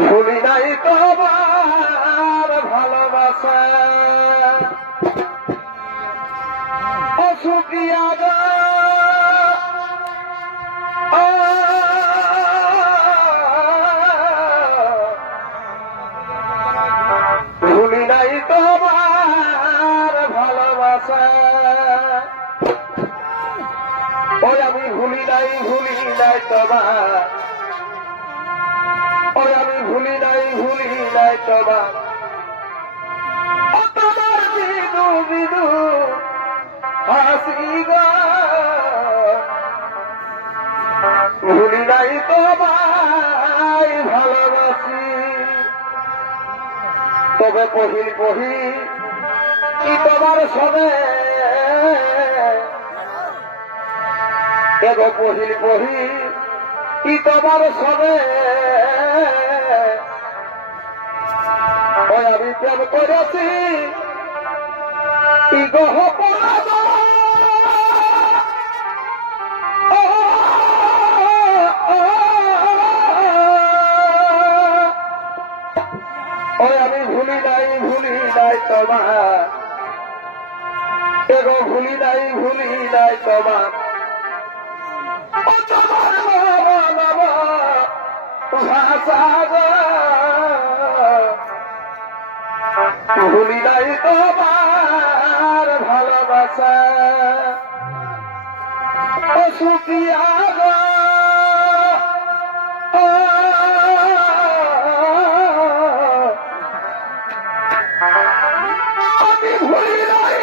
ভুলি নাই তোমার ভালোবাসা অসুখিয়া ভুলি নাই তোমার ভালোবাসা ওই আমি ভুলি নাই তোমার ওই আমি ভুলি নাই তোমার তোমার বিদু বিদু হাসি গো ভুলি নাই তোমায় ভালোবাসি তবে পহিল কি তোমার সবে এগো পহিল কি তোমার সবে ওই আমি প্রেম করেছি গহ ওই আমি ভুলি নাই তোমার এগো ভুলি নাই তোমার ভাষা ভুলি নাই তোমার ভালোবাসা অসুখিয়া আমি ভুলি নাই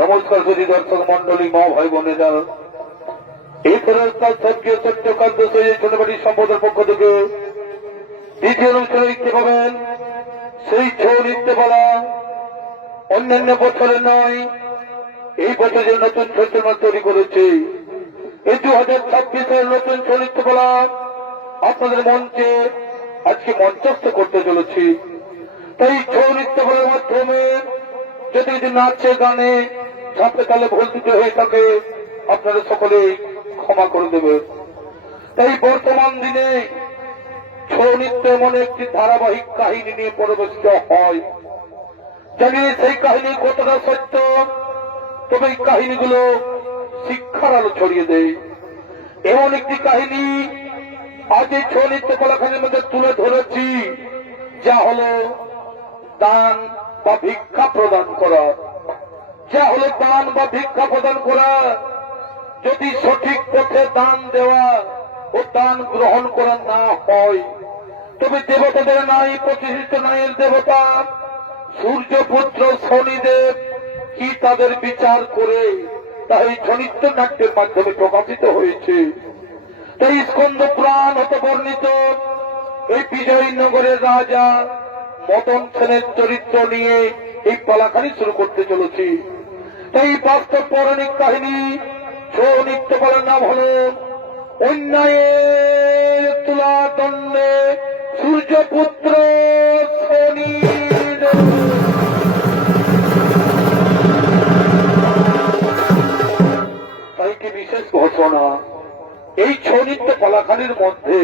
নমস্কার যদি দর্শক মন্ডলী মা ভাই বোনেরা এই ফেরস্তার স্বর্গীয় সত্যকান্ত ছোটবাড়ির সম্পদের পক্ষ থেকে দ্বিতীয় অনুষ্ঠানে দেখতে পাবেন সেই ছৌ নৃত্যপালা অন্যান্য বছরের নয় এই বছরের নতুন ছৌ তৈরি করেছে এই 2026-এর নতুন ছৌ নৃত্যপালা আপনাদের মঞ্চে আজকে মঞ্চস্থ করতে চলেছি তাই ছৌ নৃত্যপালার মাধ্যমে যদি নাচে গানে ঝাঁপে তালে ভুল দিতে হয়ে থাকে আপনারা সকলে ক্ষমা করে দেবে তাই বর্তমান দিনে ছৌ নৃত্য এমন একটি ধারাবাহিক কাহিনী নিয়ে পরিবেশিত হয় জানি সেই কাহিনী কতটা সত্য তবে এই কাহিনীগুলো শিক্ষার আলো ছড়িয়ে দেয় এমন একটি কাহিনী আজ এই ছৌ নৃত্য কলাখানির মধ্যে তুলে ধরেছি যা হলো দান বা ভিক্ষা প্রদান করা যা হলো দান বা ভিক্ষা প্রদান করা, যদি সঠিক পথে দান দেওয়া ও দান গ্রহণ করা না হয়, তবে দেবতাদের নাই প্রতিষ্ঠিত নাইয়ের দেবতা সূর্যপুত্র শনিদেব কি তাদের বিচার করে তা এই ছনিত্য নাট্যের মাধ্যমে প্রকাশিত হয়েছে। তাই স্কন্দ পুরাণ হতে বর্ণিত এই বিজয়নগরের রাজা মদন সেনের চরিত্র নিয়ে এই পালাখানি শুরু করতে চলেছি। তাই বাস্তব পৌরাণিক কাহিনী ছৌ নৃত্য পালার নাম হল অন্যায়ের তুলাদণ্ডে সূর্যপুত্র শনি। তাই কি বিশেষ ঘোষণা, এই ছৌ নৃত্য পালাখানির মধ্যে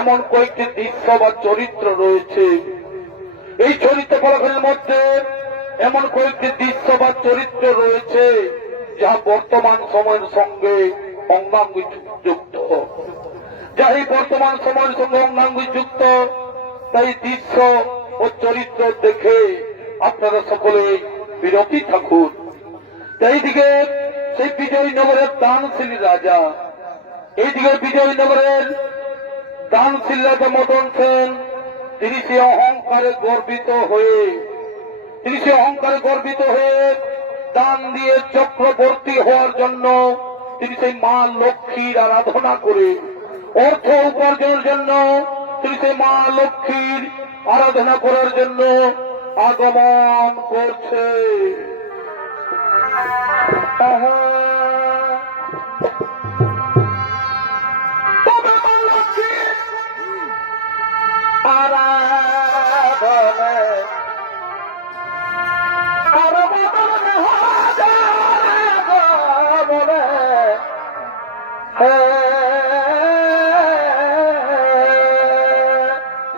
এমন কয়েকটি দৃশ্য বা চরিত্র রয়েছে। এই চরিত্র পালাখানির মধ্যে এমন কয়েকটি দৃশ্য বা চরিত্র রয়েছে যা বর্তমান সময়ের সঙ্গে অঙ্গাঙ্গযুক্ত, তাই দৃশ্য ও চরিত্র দেখে আপনারা সকলে বিরতি থাকুন। এইদিকে সেই বিজয়নগরের দানশীল রাজা, এইদিকে বিজয়নগরের দানশীল রাজা মদন সেন, তিনি সে অহংকারে গর্বিত হয়ে দান দিয়ে চক্রবর্তী হওয়ার জন্য তিনি সেই মা লক্ষ্মীর আরাধনা করে, অর্থ উপার্জনের জন্য তিনি সেই মা লক্ষ্মীর আরাধনা করার জন্য আগমন করছে। তবে মা লক্ষ্মীর আরাধনা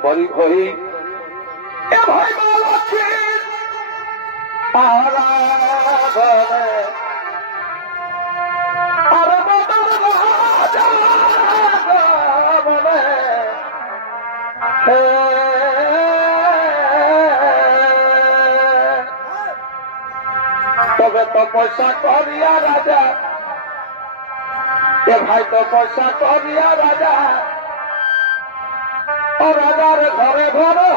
বলি ভাই, এ ভাই মা লক্ষ্মীর আরাধনা তবে তপস্যা করিয়া রাজা, এ ভাই তপস্যা করিয়া রাজা ও রাজার ঘরে ঘরে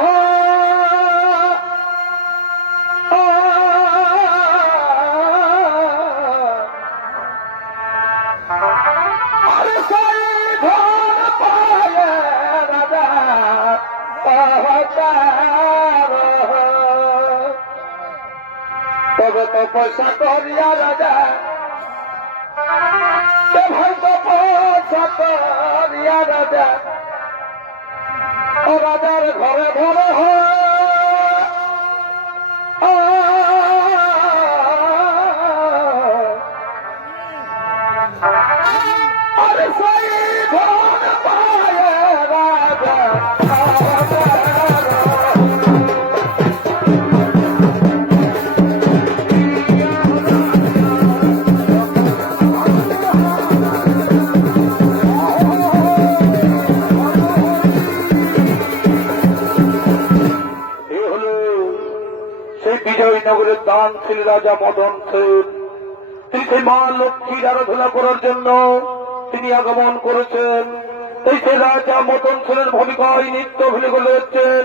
আরে সেই ধন পায় রাজা তবে তপস্যা করিয়া রাজা, ভাই তপস্যা করিয়া রাজা ও রাজার ঘরে ঘরে আরে সেই ধন পায় রাজা বিজয়নগরের দানশীল রাজা মদন সেন, তিনি সেই মা লক্ষ্মীর আরাধনা করার জন্য তিনি আগমন করেছেন। এই সে রাজা মদন সেনের ভূমিকায় নৃত্য অভিনয় করেছেন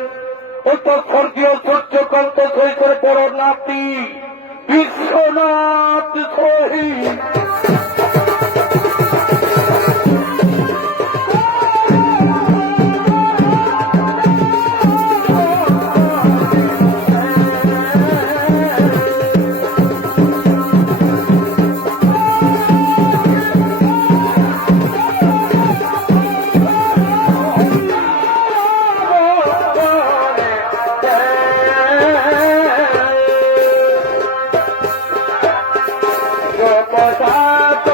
অর্থাৎ স্বর্গীয় সূর্যকান্ত সহিতের বড় নাতি বিশ্বনাথ সহিত। Papa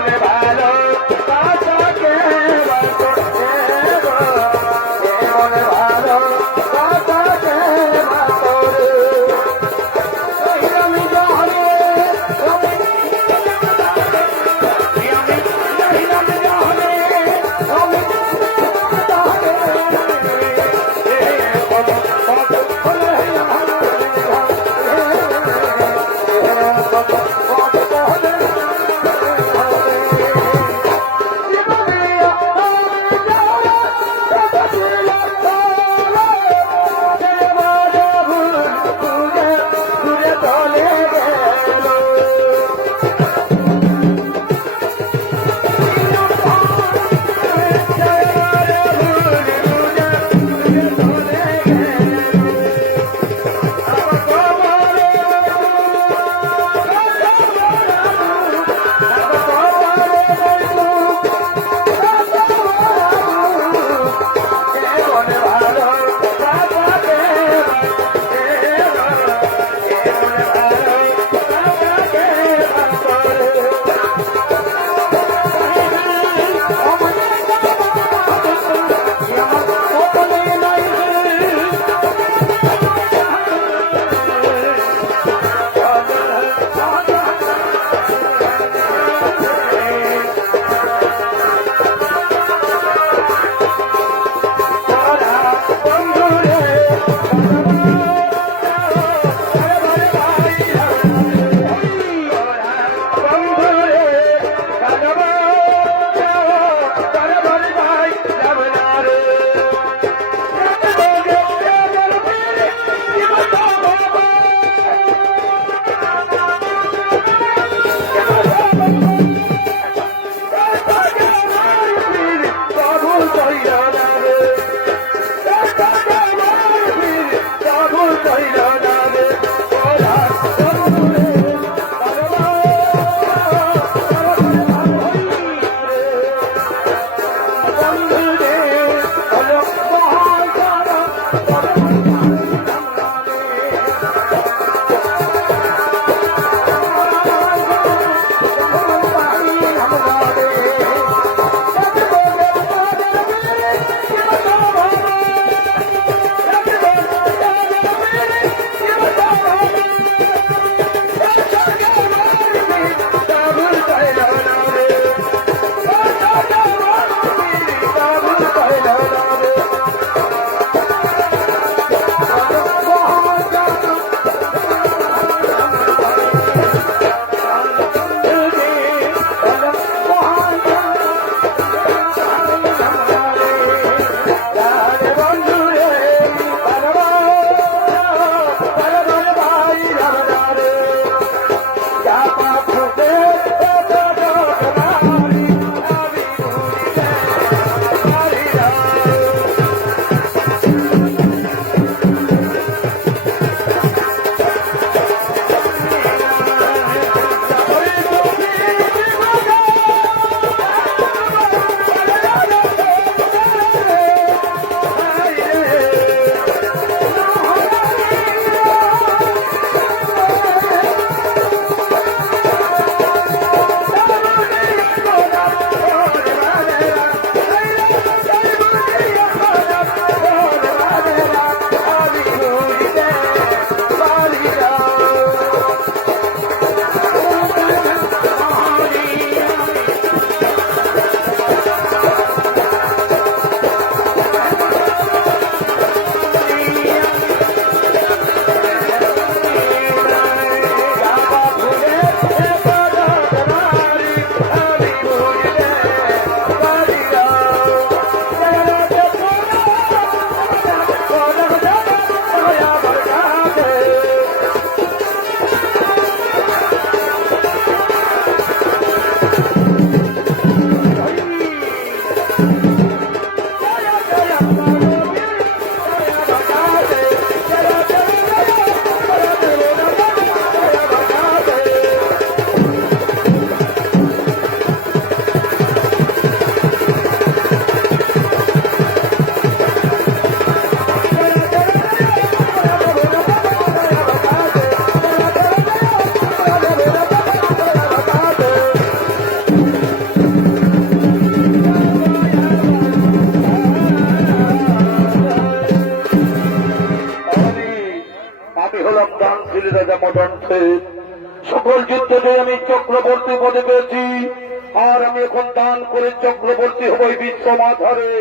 মনে ভালো কাটাকে বাসো মনে ভালো কাটাকে বাসো আমি জানি করেছেন। সকল যুদ্ধ জয়ে আমি চক্রবর্তী পদে পেয়েছি, আর আমি এখন দান করে চক্রবর্তী হব এই বিশ্ব মাঝারে।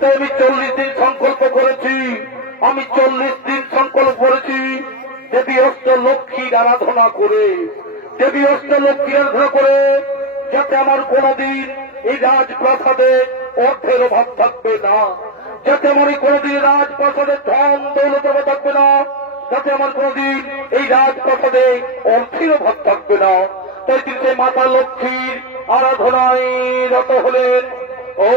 তাই আমি 40 দিন সংকল্প করেছি, আমি 40 দিন সংকল্প করেছি দেবী অষ্টলক্ষ্মীর আরাধনা করে, দেবী অষ্টলক্ষ্মীর আরাধনা করে, যাতে আমার কোনদিন এই রাজপ্রাসাদে অর্থের অভাব থাকবে না, যাতে আমার কোনদিন রাজপ্রাসাদে ধন দৌলত থাকবে না, যাতে আমার কোনদিন এই রাজপ্রাসাদে অর্থের অভাব থাকবে না। তাই তিনি সেই মাতা লক্ষ্মীর আরাধনায় রত হলেন। ও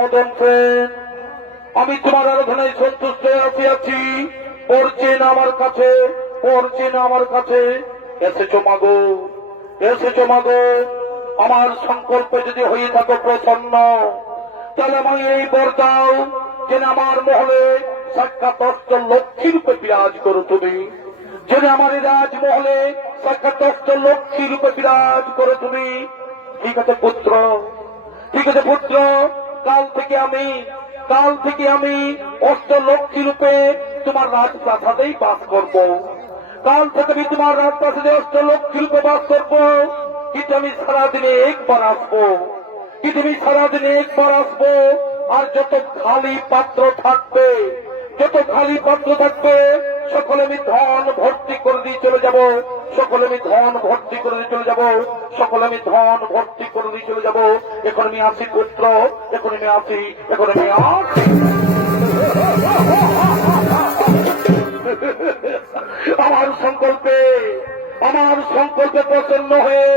মদন সেন, আমি তোমার আরাধনায় সন্তুষ্ট আছি, পড়ছেন আমার কাছে, পড়ছেন আমার কাছে। এসেছো মাগো, এসেছো মাগো, আমার সংকল্পে যদি হয়ে থাকো প্রসন্ন, তাহলে আমি এই বর দাও যেন আমার মহলে সাক্ষাৎ লক্ষ্মী রূপে বিরাজ করো তুমি, যেন আমার এই রাজমহলে সাক্ষাৎ লক্ষ্মী রূপে বিরাজ করো তুমি। ঠিক আছে পুত্র, ঠিক আছে পুত্র, কাল থেকে আমি অষ্টলক্ষ্মী রূপে তোমার রাজপ্রাসাদেই বাস করব। কাল থেকে আমি তোমার রাজপ্রাসাদে অষ্টলক্ষ্মী রূপে বাস করব। কিন্তু আমি সারাদিনে একবার আসবো, কিন্তু আমি সারাদিনে একবার আসবো। আর যত খালি পাত্র থাকবে, যত খালি পাত্র থাকবে, সকলে আমি ধন ভর্তি করে দিয়ে চলে যাব, সকলে আমি ধন ভর্তি করে দিয়ে চলে যাব, সকলে আমি ধন ভর্তি করে দিয়ে চলে যাব। এখন আমি আসি পুত্র, এখন আমি আসি, এখন আমি আসি। আমার সংকল্পে প্রসন্ন হয়ে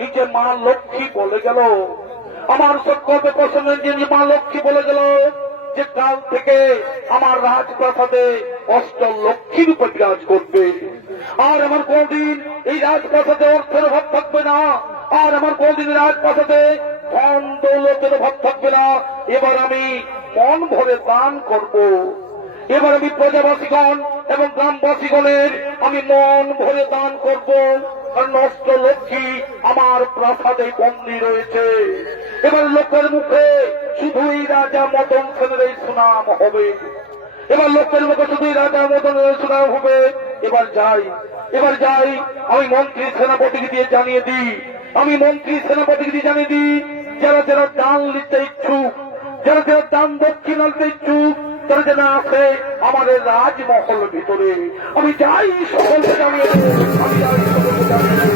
নিজে মা লক্ষ্মী বলে গেল, আমার সংকল্পে প্রসন্ন হয়ে মা লক্ষ্মী বলে গেল যে কাল থেকে আমার রাজপ্রাসাদে অষ্টলক্ষ্মী রূপে বিরাজ করবে। আর আমার কোনদিন এই রাজপ্রাসাদে অর্থের অভাব থাকবে না, আর আমার কোনদিন রাজপ্রাসাদে ধন দৌলতের অভাব থাকবে না। এবার আমি মন ভরে দান করব, এবার আমি প্রজাবাসীগণ এবং গ্রামবাসীগণের আমি মন ভরে দান করব। কারণ অষ্টলক্ষ্মী আমার প্রাসাদে বন্দী রয়েছে। এবার লোকের মুখে শুধুই রাজা মদন সেনের এই সুনাম হবে, এবার লোকের মুখে শুধুই রাজা মদন সেনের সুনাম হবে। এবার যাই আমি মন্ত্রী সেনাপতিকে দিয়ে জানিয়ে দিই, আমি মন্ত্রী সেনাপতিকে দিয়ে জানিয়ে দিই, যারা যারা দান নিতে ইচ্ছুক, যারা যারা দান দক্ষিণা নিতে ইচ্ছুক, তারা যেন আসে আমাদের রাজমহল ভিতরে। আমি যাই সকলকে জানিয়ে দেব, আমি যাই সকলকে জানিয়ে দেব।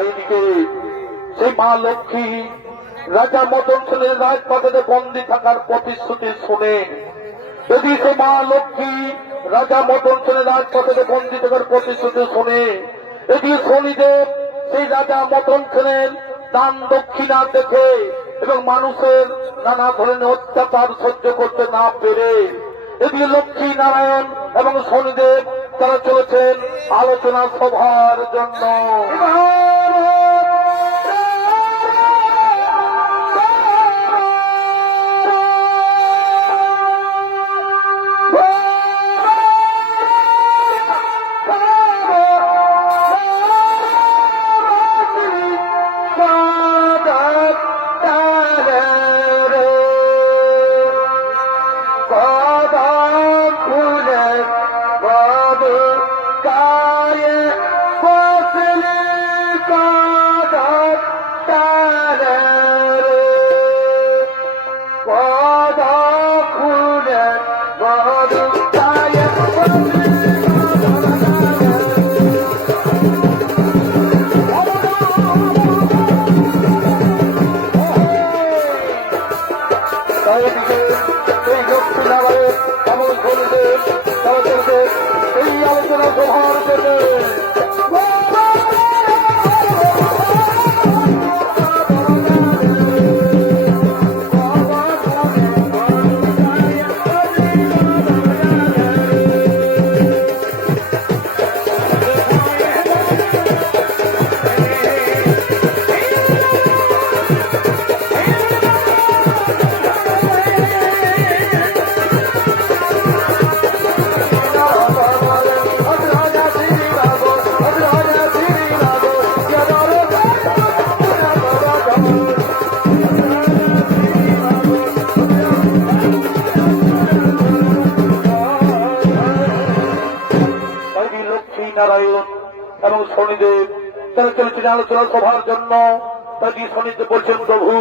এইদিকে সেই মা লক্ষ্মী রাজা মদন সেনের রাজপ্রাসাদে বন্দী থাকার প্রতিশ্রুতি শুনে, যদি সে মা লক্ষ্মী রাজা মদন সেনের রাজপ্রাসাদে বন্দী থাকার প্রতিশ্রুতি শুনে, এদিকে শনিদেব সেই রাজা মদন সেনের দান দক্ষিণা দেখে এবং মানুষের নানা ধরনের অত্যাচার সহ্য করতে না পেরে, এদিকে লক্ষ্মী নারায়ণ এবং শনিদেব তারা চলেছেন আলোচনা সভার জন্য। নারায়ণ এবং শনিদেব তারা চলেছেন আলোচনা সভার জন্য। তাই শনিদেব বলছেন, প্রভু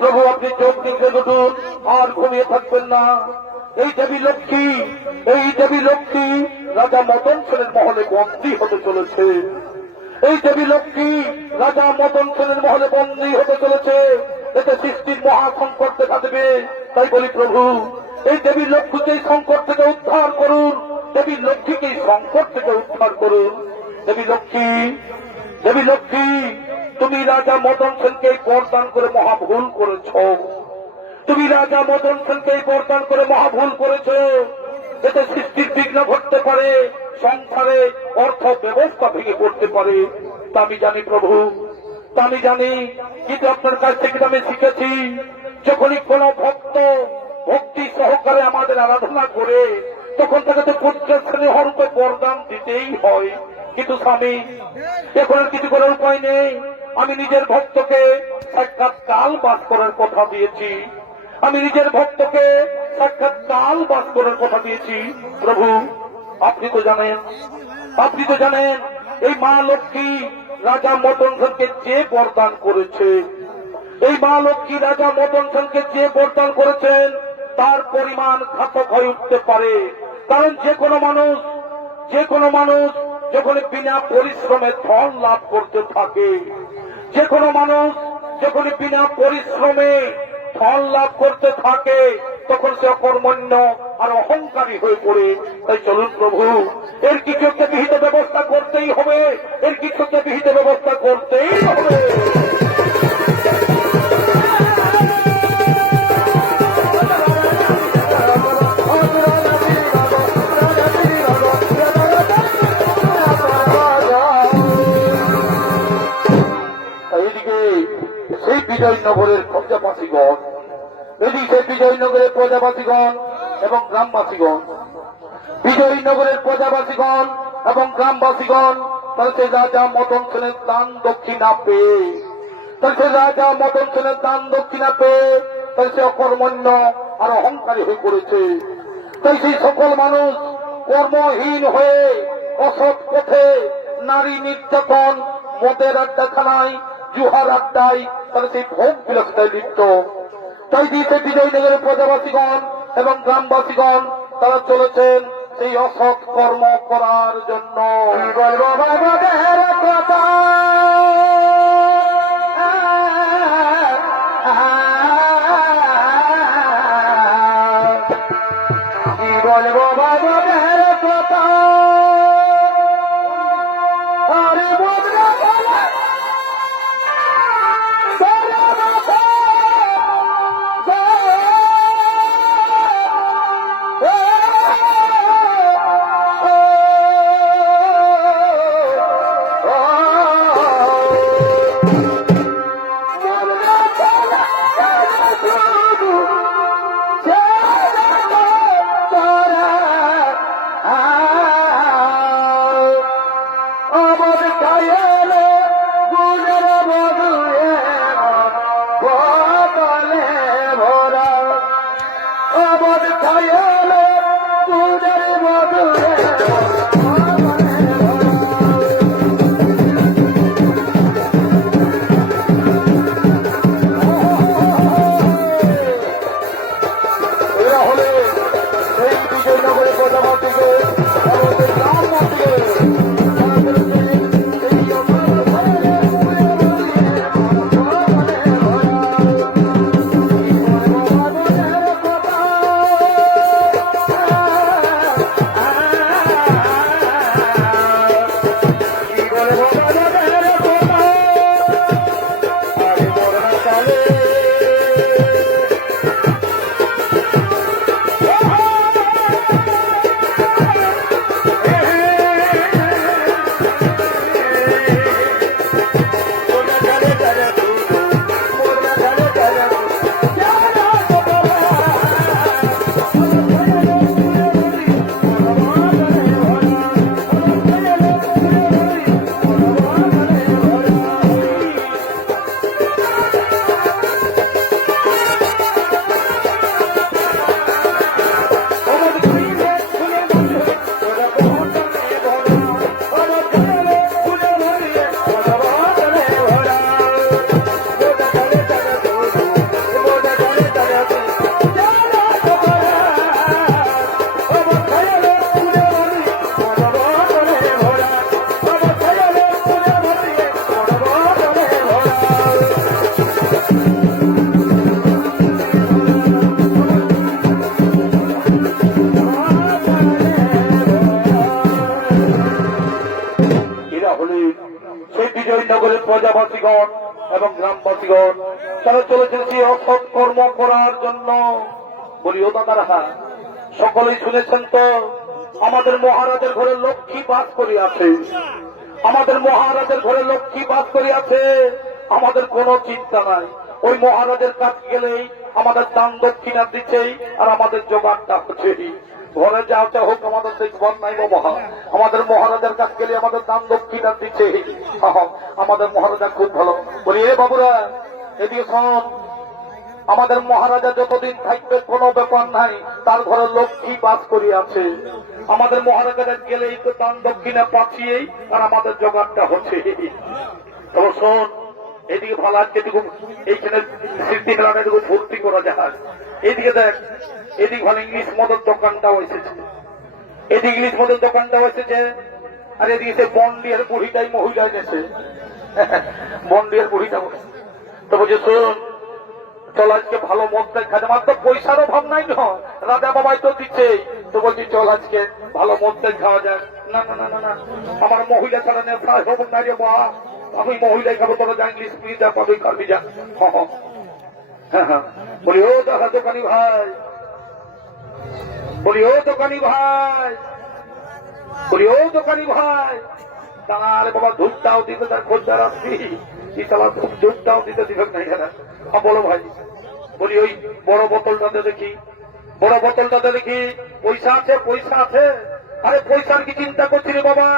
প্রভু আপনি চোখ দেখে উঠুন, আর ঘুমিয়ে থাকবেন না। এই দেবী লক্ষ্মী রাজা মদন সেনের মহলে বন্দী হতে চলেছে। এই দেবী লক্ষ্মী রাজা মদন সেনের মহলে বন্দী হতে চলেছে। এতে সৃষ্টির মহাসংকট দেখা দেবে। তাই বলি প্রভু এই দেবী লক্ষ্মীকে এই সংকট থেকে উদ্ধার করুন, দেবী লক্ষ্মীকে এই সংকট থেকে উদ্ধার করুন। দেবী লক্ষ্মী তুমি রাজা মদন সেনকে বরদান করে মহাভুল করেছ। তুমি রাজা মদন সেনকে বরদান করে মহাভুল করেছ। এতে সৃষ্টির বিঘ্ন ঘটতে পারে, সংসারে অর্থ ব্যবস্থা ভেঙে পড়তে পারে। তা আমি জানি প্রভু, তা আমি জানি। কিন্তু আপনার কাছ থেকে আমি শিখেছি, যখনই কোন ভক্ত ভক্তি সহকারে আমাদের আরাধনা করে তখন তাকে তো পুত্রের শ্রেণী হরূপে বরদান দিতেই হয়। কিন্তু স্বামী এখন আর কিছু করার উপায় নেই। আমি নিজের ভক্তকে সাক্ষাৎ কাল বাস করার কথা দিয়েছি। আমি নিজের ভক্তকে সাক্ষাৎ কাল বাস করার কথা দিয়েছি। প্রভু আপনি তো জানেন এই মা লক্ষ্মী রাজা মদন সেনকে যে বরদান করেছে, এই মা লক্ষ্মী রাজা মদন সেনকে যে বরদান করেছেন তার পরিমাণ ঘাতক হয়ে উঠতে পারে। কারণ যে কোনো মানুষ যখন বিনা পরিশ্রমে ধন লাভ করতে থাকে, যে কোনো মানুষ যখন বিনা পরিশ্রমে ধন লাভ করতে থাকে তখন সে অকর্মণ্য আর অহংকারী হয়ে পড়ে। তাই চলুন প্রভু এর কিছু একটা বিহিত ব্যবস্থা করতেই হবে, এর কিছু একটা বিহিত ব্যবস্থা করতেই হবে। সেই বিজয়নগরের প্রজাবাসীগণ, যদি সেই বিজয়নগরের প্রজাবাসীগণ এবং গ্রামবাসীগণ, বিজয়নগরের প্রজাবাসীগণ এবং গ্রামবাসীগণ তাহলে সে রাজা মদন সেনের দান দক্ষিণা পেয়ে, তাহলে সে অকর্মণ্য আর অহংকারী হয়ে পড়েছে। তাই সেই সকল মানুষ কর্মহীন হয়ে অসৎ পথে নারী নির্যাতন, মদের আড্ডাখানায়, জুহার আড্ডায় তাহলে সেই ভোগ বিলাসিতায় লিপ্ত। তাই দিয়েছে বিজয়নগরের প্রজাবাসীগণ এবং গ্রামবাসীগণ তারা চলেছেন সেই অসৎ কর্ম করার জন্য। কথা কি বলবো বাবাদের কথা, আরে বদলা প্রজাবাসীগণ এবং গ্রামবাসীগণ তারা চলেছেন সেই অসৎ কর্ম করার জন্য। বলি ও দাদারা, সকলেই শুনেছেন তো আমাদের মহারাজের ঘরে লক্ষ্মী বাস করিয়াছে, আমাদের মহারাজের ঘরে লক্ষ্মী বাস করিয়াছে। আমাদের কোনো চিন্তা নাই, ওই মহারাজের কাছ গেলেই আমাদের দান দক্ষিণা দিচ্ছেই আর আমাদের জোগাড়টা হচ্ছেই। ঘরে যা হচ্ছে হোক, আমাদের দেখবার নাই বাবা, আমাদের মহারাজার কাছ গেলে আমাদের দান দক্ষিণা দিচ্ছে। আমাদের মহারাজা খুব ভালো। বলি এ বাবুরা এদিকে শোন, আমাদের মহারাজা যতদিন থাকবে কোনো ব্যাপার নাই, তার ঘরে লক্ষ্মী বাস করিয়াছে। আমাদের মহারাজারা গেলেই তো দান দক্ষিণা পাচ্ছিই আর আমাদের জোগাড়টা হচ্ছে। তবে শোন, এদিকে ভালো আজকে এইখানে স্মৃতি মেলাটা এটুকু ভর্তি করা যায়। এইদিকে দেখ, এদিকে ভালো ইংলিশ মদের দোকানটাও এসেছে, এদিকে ইংলিশ মদের দোকানটাও এসেছে। আর এদিকে সে বন্ডিয়ার বুড়িটাই মহিলা এনেছে, বন্ডিয়ার বুড়িটা। তো বলছে শোন, চল আজকে ভালো মদটাই খাই, আমার তো পয়সার অভাব নাই, ন রাজা বাবাই তো দিচ্ছে। তো বলছি চল আজকে ভালো মদটাই খাওয়া যায়। না না না না না, আমার মহিলা ছাড়া নেশা হবে না রে বা, আমি মহিলাই খাবো, তোরা যা ইংলিশ যা পাবি খাবি যা। হ্যাঁ হ্যাঁ, বলি ও দাদা দোকানি ভাই, বলি ও দোকানি ভাই, বলি ও দোকানি ভাই, তাহলে বাবা ধূপটাও দিতে তার খোঁজদার আসবি, ধূপটাও দিতে দিবেন না এখানে। বলো ভাই, বলি ওই বড় বোতলটাতে দেখি, বড় বোতলটাতে দেখি পয়সা আছে, পয়সা আছে। আরে পয়সার কি চিন্তা করছি রে বাবা,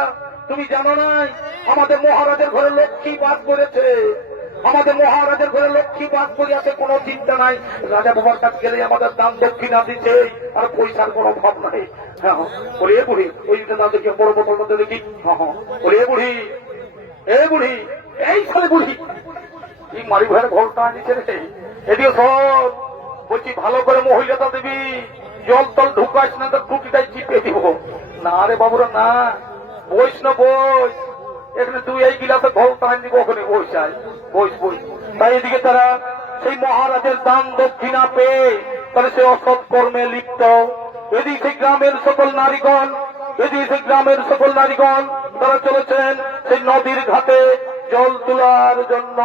তুমি জানো নাই আমাদের মহারাজের ঘরে লক্ষ্মী বাস করেছে, আমাদের মহারাজের ঘরে লক্ষ্মী বাস করিয়াছে, কোনো চিন্তা নাই। রাজা বাবার কাছে গেলে আমাদের দান দক্ষিণা দিচ্ছে আর পয়সার কোনো ভাব নাই। হ্যাঁ বলি এ বুড়ি, ওই না দেখি বড় বোতলটাতে দেখি। হ্যাঁ বলি এ বুড়ি, এ বুড়ি, এই সালে বুড়ি, এই মারি ভাইয়ের ঘরটা আনিছে রে। এদিকে সব বলছি ভালো করে মহিলাটা দিবি, জল তল ঢুকাইস না তো টুকিটাই চিপে দিব। না রে বাবুরা না, বইস না বইস, এখানে তুই এই গিলাসে ঘর টান দিব, ওখানে বইসাই বইস বই। তাই এদিকে তারা সেই মহারাজের দান দক্ষিণা পেয়ে তাহলে সে অসৎ কর্মে লিপ্ত। এদিকে সেই গ্রামের সকল নারীগণ, এদিকে সেই গ্রামের সকল নারীগণ তারা চলেছেন সেই নদীর ঘাটে জল তোলার জন্য।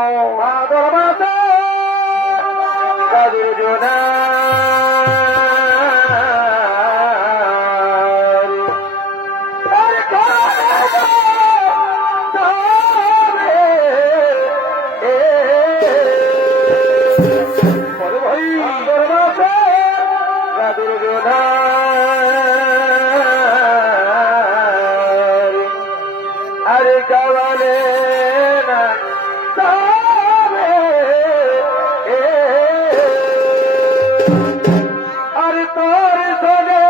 আরে গাওয়ালে না আরে তোর সনে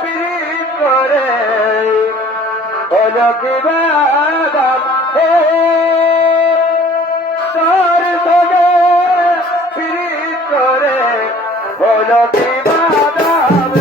পিরিত করে হলো কি বাদাম, তোর সনে পিরিত করে হলো কি বাদাম।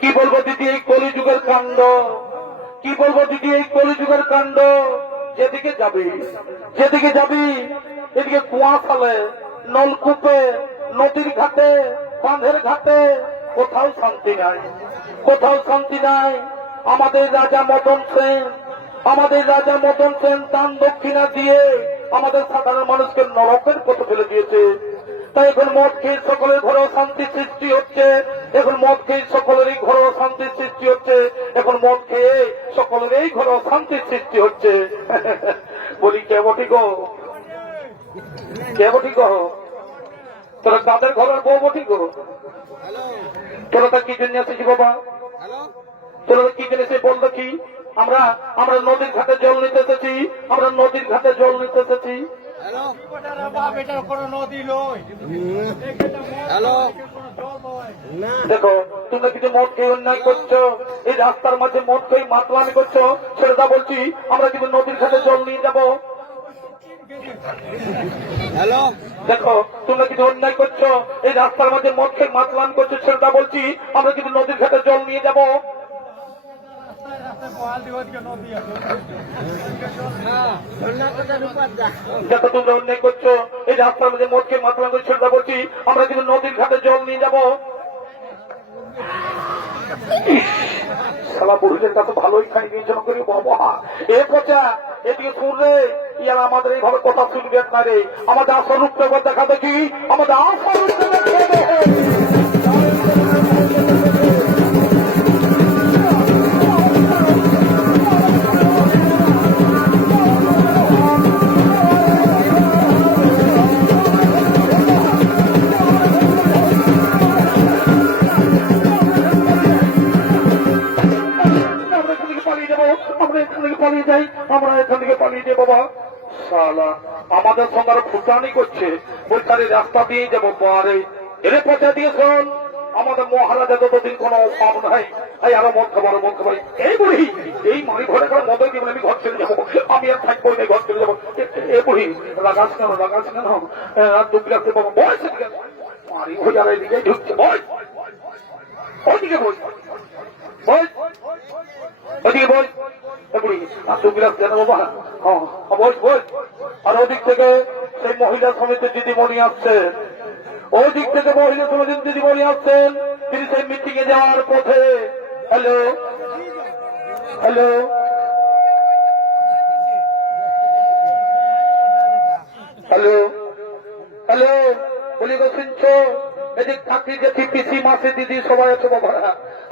কি বলবো দিদি এই কলিযুগের কাণ্ড, কি বলবো দিদি এই কলিযুগের কাণ্ড। যেদিকে যাবি এদিকে কুয়া ফেলে, নলকূপে, নদীর ঘাটে, বাঁধের ঘাটে, কোথাও শান্তি নাই, কোথাও শান্তি নাই। আমাদের রাজা মদন সেন দান দক্ষিণা দিয়ে আমাদের সাধারণ মানুষকে নরকের পথে ফেলে দিয়েছে। তাই এখন মদ খেয়ে সকলের ঘরেও শান্তি সৃষ্টি হচ্ছে, এখন মদ খেয়ে সকলেরই ঘরেও শান্তির সৃষ্টি হচ্ছে, এখন মদ খেয়ে সকলেরই ঘরেও শান্তির সৃষ্টি হচ্ছে। বলি কে বটি গো, তোরা তাদের ঘরের বউ বটি গো? তোরা তা কি জন্য আসিস বাবা? তোরা কি জন্য সে বলতো কি? আমরা নদীর ঘাটে জল নিতে এসেছি, দেখো তোমরা কিছু মদ খেয়ে অন্যায় করছো, এই রাস্তার মাঝে মদ খেয়ে মাতলামি করছো, ছেলেটা বলছি আমরা কিন্তু নদীর ঘাটে জল নিয়ে যাবো। দেখো তোমরা কিছু অন্যায় করছো, এই রাস্তার মাঝে মদ খেয়ে মাতলামি করছো, ছেলেটা বলছি আমরা কিন্তু নদীর ঘাটে জল নিয়ে যাবো। দেখো তোমরা অন্যায় করছো, এই রাস্তার মধ্যে মদ খেয়ে মাতলামি করছো, ছেলেটা বলছি আমরা কিন্তু নদীর ঘাটে জল নিয়ে যাবো। শালা পুরুষের কাছে ভালোই খাই নিয়েছিল করি বাবা। এ পচা এদিকে শুনলে ইয়ার আমাদের এইভাবে কথা শুনবেন না রে। আমাদের আসল রূপটা দেখা দেখি, আমাদের আসল রূপটা দেখে। আমরা এখান থেকে পালিয়ে যাই বাবা। শালা আমাদের সঙ্গে আরো ফুটানি করছে, বলছে রাস্তা দিয়ে যাবো। বারে এরে পচা দিয়ে শোন, আমাদের মহারাজা যতদিন কোনো পাপ নাই, আরো মদ খাবার এই বুড়ি এই মারি ঘরে করে মদ দিয়ে আমি ঘর চলে যাবো, আমি আর থাকবো না, ঘর চলে যাবো। এ বুড়ি লাগাস কেন আর দু গ্লাস বাবা বয়স মারি হয়ে যাবে, এদিকে ঢুকছে বল, ওইদিকে বল ওইদিকে বল আর ওদিক থেকে সেই মহিলা সমিতির দিদিমণি আসছেন, ওদিক থেকে মহিলা সমিতির দিদিমণি আসছেন, তিনি সেই মিটিং এ যাওয়ার পথে। হ্যালো হ্যালো হ্যালো হ্যালো বলি গো শুনছো? এদিক কাকি জেঠি পিসি মাসি দিদি সবাই আছে বাবারা,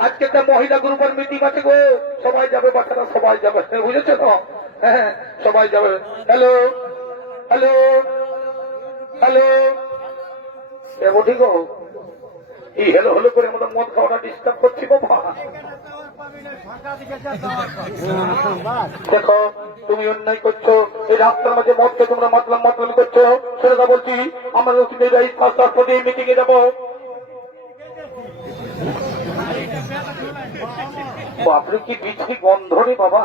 আজকে একটা মহিলা গ্রুপের মিটিং আছে গো, সবাই যাবে বাচ্চারা, সবাই যাবে, বুঝেছো তো? হ্যাঁ সবাই যাবে। হ্যালো হ্যালো হ্যালো ঠিক এই হ্যালো হ্যালো করে আমাদের মদ খাওয়াটা ডিস্টার্ব করছি বাবা। দেখো তুমি অন্যায় করছো, এই রাস্তার মাঝে মদকে তোমরা মাতলামি করছো, সেটা বলছি আমরা এই মিটিং এ যাবো। বাপরে কি বিচ্ছিরি গন্ধ রে বাবা।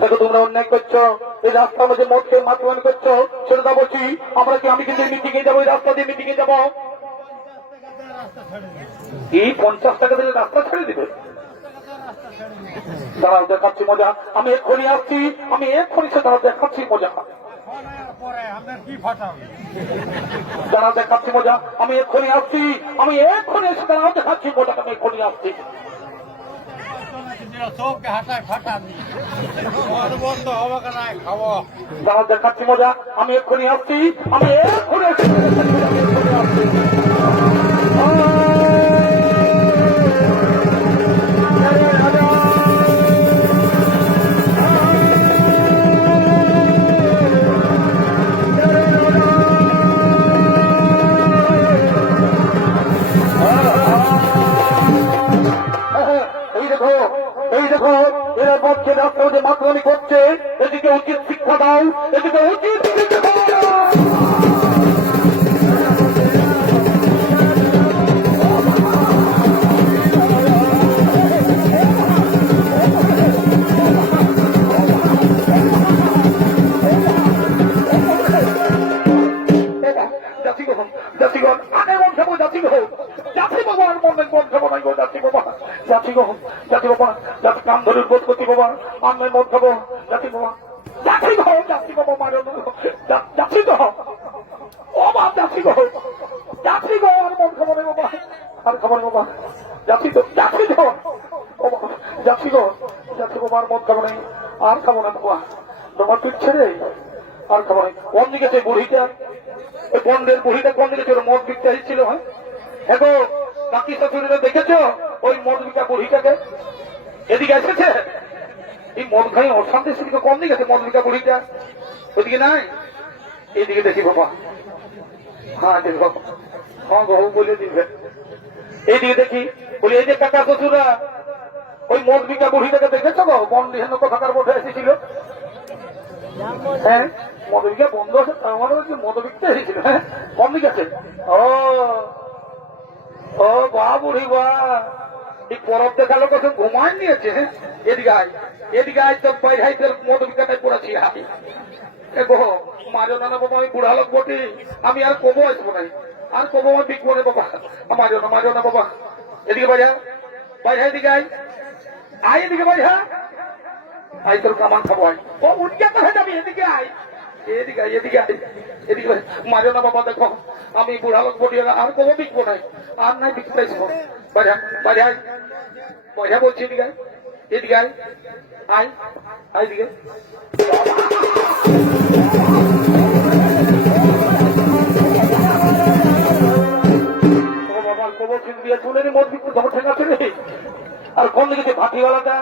দেখো তোমরা অন্যায় করছো, এই রাস্তার মধ্যে মদকে মাতলামি করছো, সেটা বলছি আমি কিন্তু মিটিং এ যাবো, এই রাস্তা দিয়ে মিটিং এ যাবো। এই 50 টাকা দিলে রাস্তা ছেড়ে দিবে? দাঁড়াও দেখাচ্ছি মজা, আমি এক্ষুনি আসছি, সেটা দেখাচ্ছি মজা। দাঁড়াও দেখাচ্ছি মজা, আমি এক্ষুনি আসছি, এসে দাঁড়াও দেখাচ্ছি মজা, আমি এক্ষুনি আসছি। দাঁড়াও দেখাচ্ছি মজা, আমি এক্ষুনি আসছি, এসে আসছি। যে মাতলামি করছে, এদিকে উচিত শিক্ষা দাও, এদিকে উচিত শিক্ষা দাও। জাতিগণ আগে মন খাবো, জাতি হোক, জাতি বাবা আর মন মন খাবো নাই গো, জাতি বাবা, জাতি গো, জাতি বাবা, জাতি কাম ধরে বোধ করতে বাবা, আর নয় মন খাবো, জাতি বাবা, জাতি গো, জাতি বাবা মারো না, জাতি গো, ও বাপ জাতি গো, জাতি গো, আর মন খাবো নাই বাবা, আর খাবো না বাবা, জাতি তো, জাতি গো, ও বাবা, জাতি গো, জাতি বাবা আর মন খাবো নাই, আর খাবো না বাবা, তোমার পিচ্ছে রে, আর খাবো নাই। কোন দিকে সেই বুড়িটা, বন্ডের বুড়িটা কোন দিকে ছিল? মদ বিকতে ছিল। হ্যাঁ দেখো কাকি শাশুড়িরা দেখেছো ওই মদ বিকা বুড়িটাকে? এদিকে এসেছে এই মদ খাই অশান্তি সেদিকে কোন দিকে আছে? মদ বিকা বুড়িটা ওইদিকে নাই, এইদিকে দেখি বাবা। হ্যাঁ দেখো, হ্যাঁ গো বলে দিবে। এইদিকে দেখি, বলি এই যে কাকা শ্বশুরা ওই মদ বিকা বুড়িটাকে দেখেছো গো? বন্ড হেন কোথাকার মধ্যে এসেছিল? হ্যাঁ মদবিকা বন্ধ আছে, তার মানে হচ্ছে মদবিকতে এসেছিল। হ্যাঁ কোন দিকে আছে? ও বা বুড়ি বা, এই পরব দেখালো কথা ঘুমায় নিয়েছে। হ্যাঁ এদিকে আয়, এদিকে আয়, তো বাইরে মদবিকাটাই পড়েছি। হাই গো মারো না বাবা, আমি বুড়া লোক বটি, আমি আর কবো আসবো নাই, আর কবো আমি বিকবো না বাবা, মারো না, মারো না বাবা। এদিকে বাইরে বাইরে, এদিকে আয়, আয় এদিকে বাইরে, আই তোর কামান খাবো। আয় ও উঠকে কোথায় যাবি? এদিকে আয়, এদিকে আয়, এদিকে আয়, এদিকে মারো না বাবা। দেখো আমি বুড়া লোক বটি, আর কবো বিকবো নাই, আর নাই বিকতে আসবো। বাইরে বাইরে আয়, পয়সা বলছি এদিকে আয়, এদিকে আয়, আয় আয় এদিকে। বাবার কবর ঠিক দিয়ে চলে নি মদ বিকতে ধর ঠেকাচ্ছে রে। আর কোন দিকে ভাটিওয়ালাটা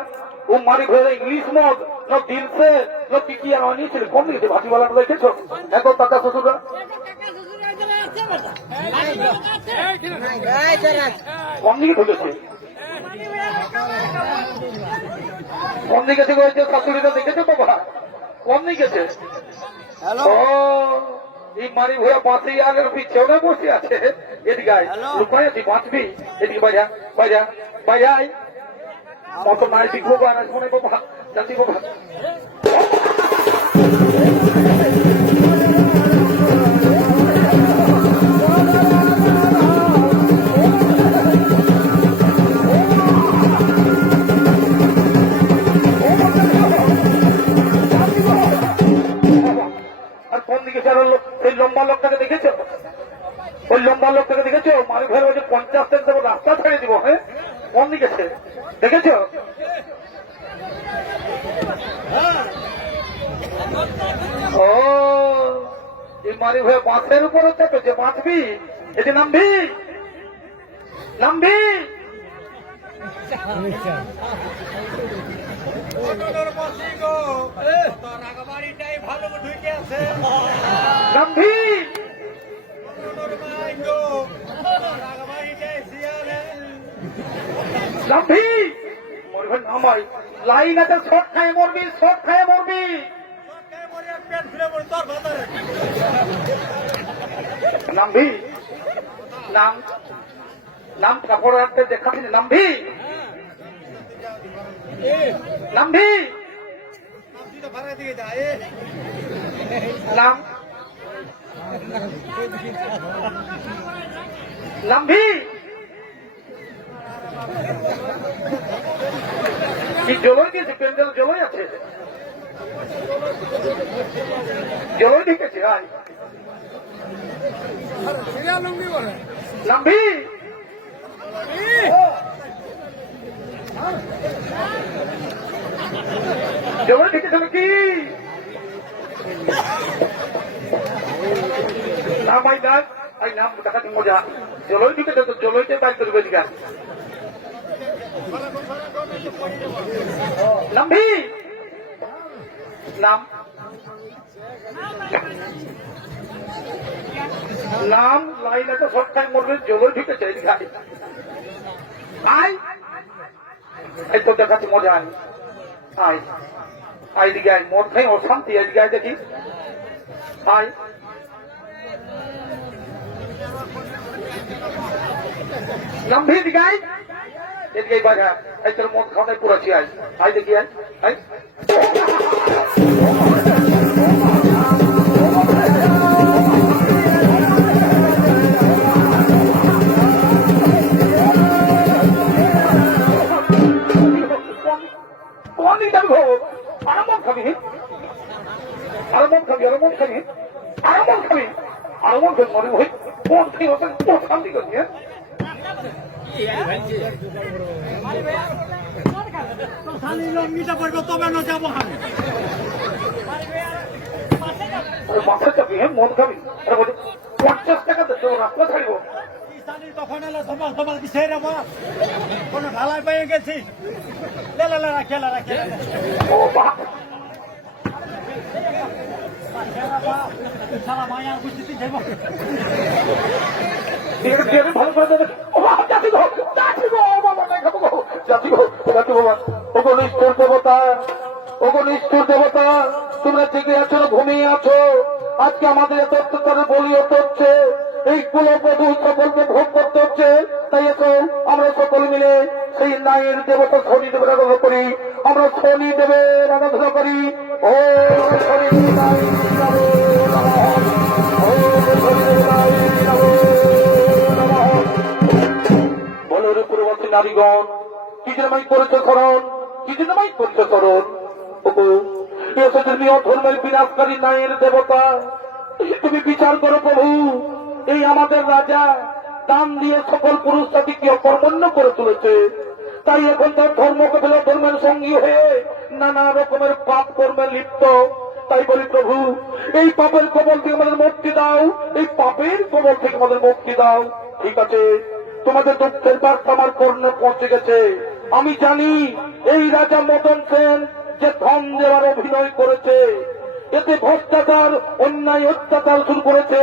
ও মারি ঘরে ইংলিশ মদ না দিলসে না টিকি আর আনিয়েছিল? কোন দিকে ভাটিওয়ালাটা দেখেছো? এখন কাকা শ্বশুররা কোন দিকে ঢুকেছে? কোন দিকে থেকে শাশুড়িটা দেখেছো বাবা? কোন দিকে গেছে? ও এই মারি ঘোড়া বাঁচে আগের পিছেও না বসে আছে। এদিকে আয়, লুকায় আছি, বাঁচবি। এদিকে বাইরা বাইরা বাইরা আয়, মতো নাই শিখবো বা না শোনে বাবা, জাতি বাবা। আর কোন দিকে সেই লম্বা লোকটাকে দেখেছো? ওই লম্বা লোকটাকে দেখেছো? মারি ঘরে ওই যে 50 সেন্ট দেবো, রাস্তা ছাড়িয়ে দিব। হ্যাঁ কোন দিকে দেখেছো? ও এই মারি ভয়ে বাঁশের উপরে চেপেছে, বাঁচবি। এতে নামবি, নামবি। নামবি, নামবি। মরবে নামাই, লাইন আছে, শট খায় মরবি, শট খায় মরবি। নামবি, নাম নাম কাপড় রাখতে দেখাচ্ছি, নামবি, নামবি, নাম নামবি। কি জলই দিয়েছে? প্যান্ডেল জলই আছে, জলই ঢেকেছে। আয় নামবি, জলই ঢেকেছে নাকি? নাম আই নাম, আই নাম দেখাচ্ছি মজা। জলই ঢুকেছে তো জলইতে বাইর করবে দিকা। নামবি, নাম নাম লাইন এত সবটাই মরবে, জলই ঢুকেছে। আয় এই তো দেখাচ্ছি মজা। আয় আয় এইদিকে আয়, মন খাই অশান্তি, এইদিকে আয় দেখি, আয়। গম্ভীর দিকে আয়, এদিকে বাজা, এই তোর মন খাওয়াই পুরাছি, আয় আয় দেখি, আয় আয়। মাথা চাপি, হ্যাঁ মন খাবি, 50 টাকা তো রাস্তা ছাড়বো। তখন এলো সমাজ সমাজ কি ছেড়ে কোন ঢালাই পেয়ে গেছি খেলা ও বাপ, মায়া বুঝতে দেব ভালো করে দেবে। ও বাবা, যাচ্ছি গো, যাচ্ছি গো, ও বাবা, খাবো গো, যাচ্ছি গো, যাচ্ছি বাবা। ওগো নিষ্ঠুর দেবতা, ওগো নিষ্ঠুর দেবতা, তোমরা জেগে আছো না ঘুমিয়ে আছো? আজকে আমাদের এত অত্যাচারের বলি হতে হচ্ছে, এই কুলবধূ সকলকে ভোগ করতে হচ্ছে। তাই এখন আমরা সকল মিলে সেই নায়ের দেবতা শনি দেবের আরাধনা করি, আমরা শনি দেবের আরাধনা করি। ও শনি দেবতায় নমঃ, ও শনি দেবতায় নমঃ। বলো রে পূর্ববর্তী নারীগণ, কি যেন মাই করেছে স্মরণ, কি যেন মাই করেছে স্মরণ। ওগো ধর্মীয় ধর্মের বিনাশকারী নায়ের দেবতা, তুমি বিচার করো প্রভু। এই আমাদের রাজা দান দিয়ে সকল পুরুষ জাতিকে অকর্মণ্য করে তুলেছে, তাই এখন তার ধর্মকে ফেলে ধর্মের সঙ্গী হয়ে নানা রকমের পাপ কর্মে লিপ্ত। তাই বলি প্রভু, এই পাপের কবল থেকে আমাদের মুক্তি দাও, এই পাপের কবল থেকে আমাদের মুক্তি দাও। ঠিক আছে, তোমাদের দুঃখের বার্তা আমার কর্ণে পৌঁছে গেছে। আমি জানি এই রাজা মদন সেন যে ধন দেওয়ার অভিনয় করেছে, এতে ভ্রষ্টাচার অন্যায় অত্যাচার শুরু করেছে,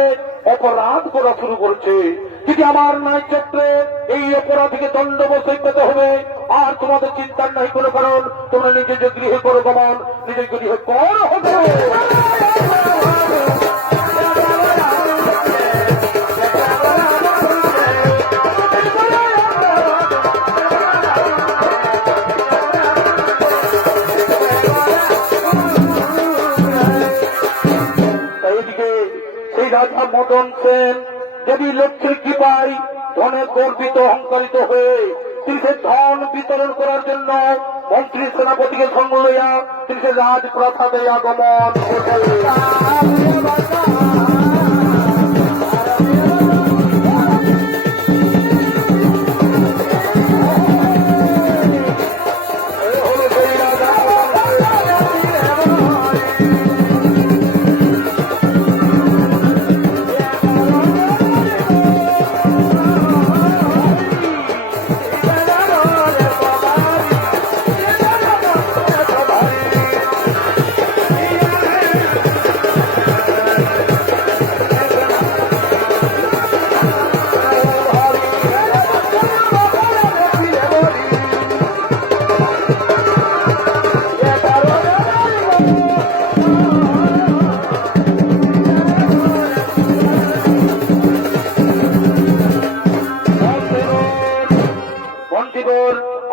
অপরাধ করা শুরু করেছে। কিন্তু আমার ন্যায় চক্রে এই অপরাধীকে দণ্ড বসে পেতে হবে। আর তোমাদের চিন্তার নাই কোনো কারণ, তোমরা নিজের গৃহে করো গমন, নিজের গৃহে কর হবে। রাজা মদন সেন যদি লক্ষ্মীর কৃপায় ধনে গর্বিত অহংকারিত হয়ে তিনি সে ধন বিতরণ করার জন্য মন্ত্রী সেনাপতিকে সঙ্গ লইয়া তিনি সে রাজপ্রাসাদে আগমন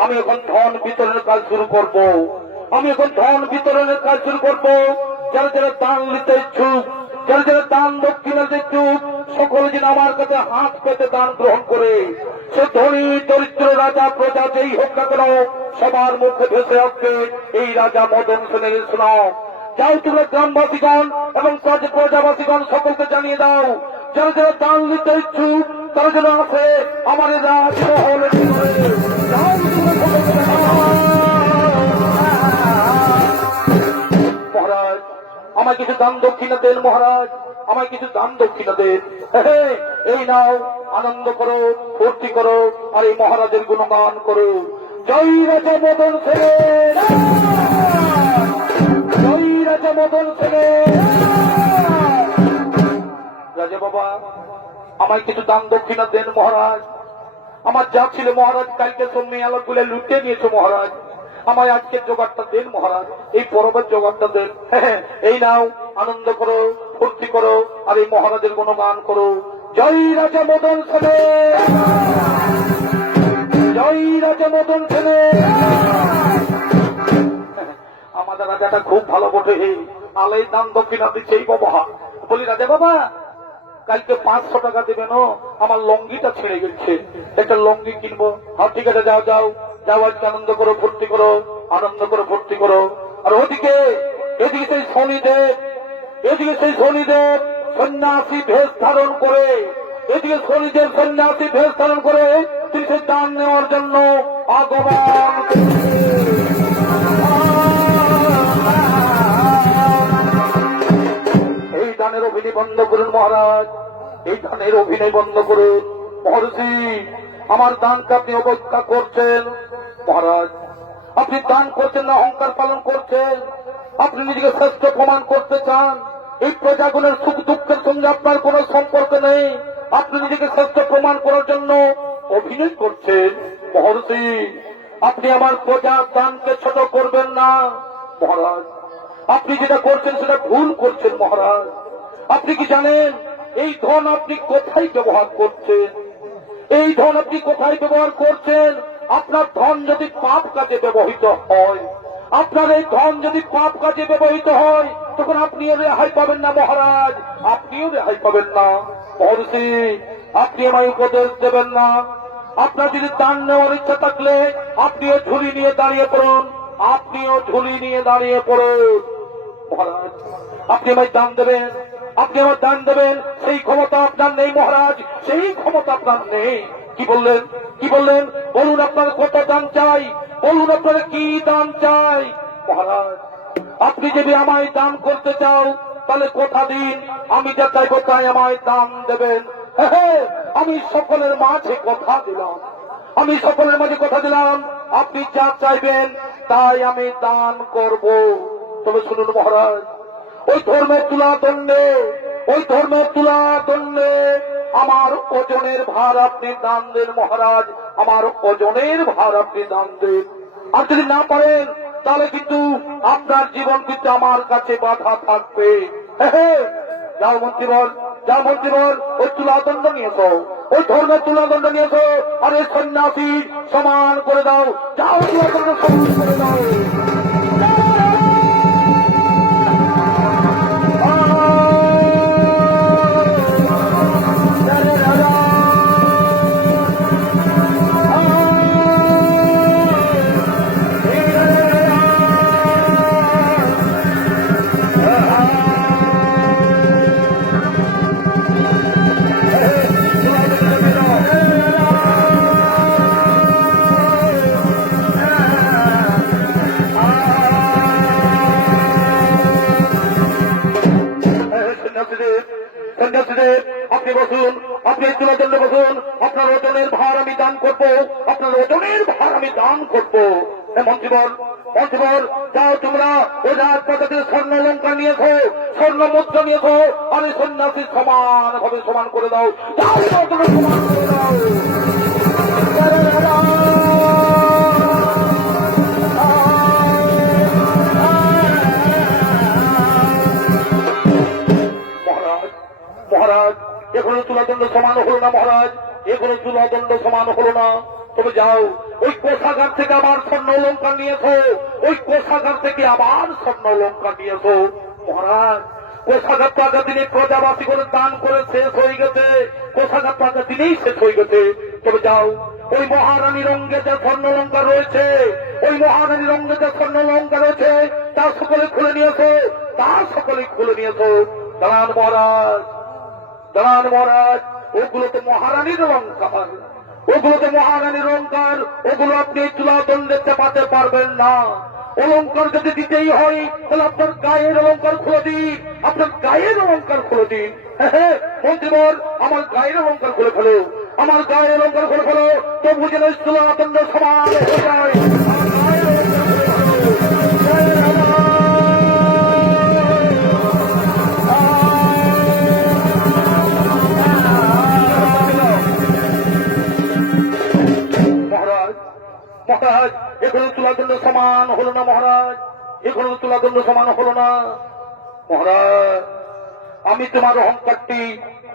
আমি এখন ধন বিতরণের কাজ শুরু করব। আমি এখন ধন বিতরণের কাজ শুরু করব। যারা যারা দান নিতে ইচ্ছুক, যারা যারা দান দক্ষিণা দিতে ইচ্ছুক, সকলে যেন আমার কাছে হাত পেতে দান গ্রহণ করে। সে ধনী দরিদ্র রাজা প্রজা যেই হোক না কেন, সবার মুখে ভেসে আসবে এই রাজা মদন সেনের শোনাও। যাও তোমরা গ্রামবাসীগণ এবং প্রজাবাসীগণ সকলকে জানিয়ে দাও, যারা যারা দান নিতে ইচ্ছুক তারা যেন আছে আমার রাজমহলে। মহারাজ, আমায় কিছু দান দক্ষিণা দেন মহারাজ, আমায় কিছু দান দক্ষিণা দেন। এই নাও, আনন্দ করো, ফুর্তি করো, আর এই মহারাজের গুণগান করো। জয় রাজা মদন সেন, জয় রাজা মদন সেন। রাজা বাবা, আমায় কিছু দান দক্ষিণা দেন মহারাজ। আমার যা ছিল মহারাজ কালকে সন্ধ্যে আলোক গুলে লুটে নিয়েছো মহারাজ। আমায় আজকের জোগাড়টা দেন মহারাজ, এই পরবের জোগাড়টা দেন। এই নাও, আনন্দ করো, ফুর্তি করো, আর এই মহারাজের গুণগান করো। জয় রাজা মদন সেনে, জয় রাজা মদন সেনে। আমাদের রাজাটা খুব ভালো বটে, আলাই দান দক্ষিণা দিচ্ছে এই বাবা। বলি রাজা বাবা, কালকে 500 টাকা দেবেন, আমার লঙ্গিটা ছেড়ে গেছে, একটা লঙ্গি কিনবো। হ্যাঁ ঠিক আছে, যাও যাও যাও, আজকে আনন্দ করো, ফুর্তি করো, আনন্দ করো, ফুর্তি করো। আর ওদিকে এদিকে সেই শনিদেব, এদিকে সেই শনিদেব সন্ন্যাসী ভেষ ধারণ করে, এদিকে শনিদেব সন্ন্যাসী ভেষ ধারণ করে তিনি সেই দান নেওয়ার জন্য আগমন। এই দানের অভিনয় বন্ধ করুন মহারাজ, এই দানের অভিনয় বন্ধ করুন। মহর্ষি, আমার দানকে আপনি অবজ্ঞা করছেন। মহারাজ, আপনি দান করছেন না অহংকার পালন করছেন? আপনি নিজেকে শ্রেষ্ঠ প্রমাণ করতে চান? এই প্রজাগণের সুখ দুঃখের সঙ্গে আপনার কোন সম্পর্ক নেই, আপনি নিজেকে শ্রেষ্ঠ প্রমাণ করার জন্য অভিনয় করছেন। মহর্ষি, আপনি আমার প্রজার দানকে ছোট করবেন না। মহারাজ, আপনি যেটা করছেন সেটা ভুল করছেন। মহারাজ, আপনি কি জানেন এই ধন আপনি কোথায় ব্যবহার করছেন? এই ধন আপনি কোথায় ব্যবহার করছেন? আপনার ধন যদি পাপ কাজে ব্যবহৃত হয়, আপনার এই ধন যদি পাপ কাজে ব্যবহৃত হয়, তখন আপনিও রেহাই পাবেন না মহারাজ, আপনিও রেহাই পাবেন না। মহর্ষি, আপনি আমায় উপদেশ দেবেন না। আপনার যদি দান নেওয়ার ইচ্ছা থাকলে আপনিও ঝুলি নিয়ে দাঁড়িয়ে পড়ুন, আপনিও ঝুলি নিয়ে দাঁড়িয়ে পড়ুন। মহারাজ, আপনি আমায় দান দেবেন, আপনি আমার দান দেবেন, সেই ক্ষমতা আপনার নেই মহারাজ, সেই ক্ষমতা আপনার নেই। কি বললেন, কি বললেন? বলুন আপনার কত দান চাই, বলুন আপনার কি দান চাই। মহারাজ, আপনি যদি আমায় দান করতে চাও তাহলে কথা দিন, আমি যা চাইবো তাই আমায় দান দেবেন। হ্যাঁ, আমি সকলের মাঝে কথা দিলাম, আমি সকলের মাঝে কথা দিলাম, আপনি যা চাইবেন তাই আমি দান করব। তবে শুনুন মহারাজ, ওই ধর্মের তুলা দণ্ডে, ওই ধর্মের তুলা দণ্ডে আমার ওজনের ভার আপনি দান দেন মহারাজ, আমার ওজনের ভার আপনি দান দেন। আর যদি না পারেন তাহলে কিন্তু আপনার জীবন কিন্তু আমার কাছে বাধা থাকবে। যাও মন্ত্রীবর, যাও মন্ত্রীবর, ওই তুলাদণ্ড নিয়েছো, ওই ধর্মের তুলাদণ্ড নিয়েছো, আর এই সন্ন্যাসী সমান করে দাও। যাও তুলাদণ্ড সমান করে দাও। আপনি বসুন, আপনি তুলার জন্য বসুন, আপনার ওজনের ভার আমি দান করবো, আপনার ওজনের ভার আমি দান করবো। মন্ত্রীবর, মন্ত্রীবর, যাও তোমরা ওই রাজপথে থেকে স্বর্ণ অলঙ্কার নিয়েছো, স্বর্ণ মুদ্রা নিয়েছো, আমি সন্ন্যাসী সমান ভাবে সমান করে দাও। যাও তোমরা সমান করে দাও। মহারাজ, এখনো তুলাদণ্ড সমান হলো না মহারাজ, এখনো তুলাদণ্ড সমান হলো না। তবে যাও, ওই কোষাগার থেকে আবার স্বর্ণ অলঙ্কার নিয়েছো, ওই কোষাগার থেকে আবার স্বর্ণ অলঙ্কার নিয়েছো। মহারাজ, কোষাগার তো আগের দিনে প্রজাবাসী করে দান করে শেষ হয়ে গেছে, কোষাগার তো আগের দিনেই শেষ হয়ে গেছে। তবে যাও, ওই মহারানীর অঙ্গে যে স্বর্ণ অলঙ্কার রয়েছে, ওই মহারানীর অঙ্গে যে স্বর্ণ অলঙ্কার রয়েছে তা সকলে খুলে নিয়েছো, তা সকলে খুলে নিয়েছো। দাঁড়ান মহারাজ, দাঁড়ান মহারাজ, ওগুলো তো মহারানীর অলঙ্কার, ওগুলো তো মহারানীর অলঙ্কার, ওগুলো আপনি তুলাদণ্ডে চাপাতে পারবেন না। অলঙ্কার যদি দিতেই হয় তাহলে আপনার গায়ের অলঙ্কার খুলে দিন, আপনার গায়ের অলঙ্কার খুলে দিন। মন্ত্রীবর, আমার গায়ের অলঙ্কার খুলে ফেলো, আমার গায়ের অলঙ্কার খুলে ফেলো, তবু যেন তুলাদণ্ড সমান হয়ে যায়। মহারাজ এখনো তুলাদণ্ড সমান হলো না মহারাজ, এখনো তুলাদণ্ড সমান হলো না মহারাজ। আমি তোমার অহংকারটি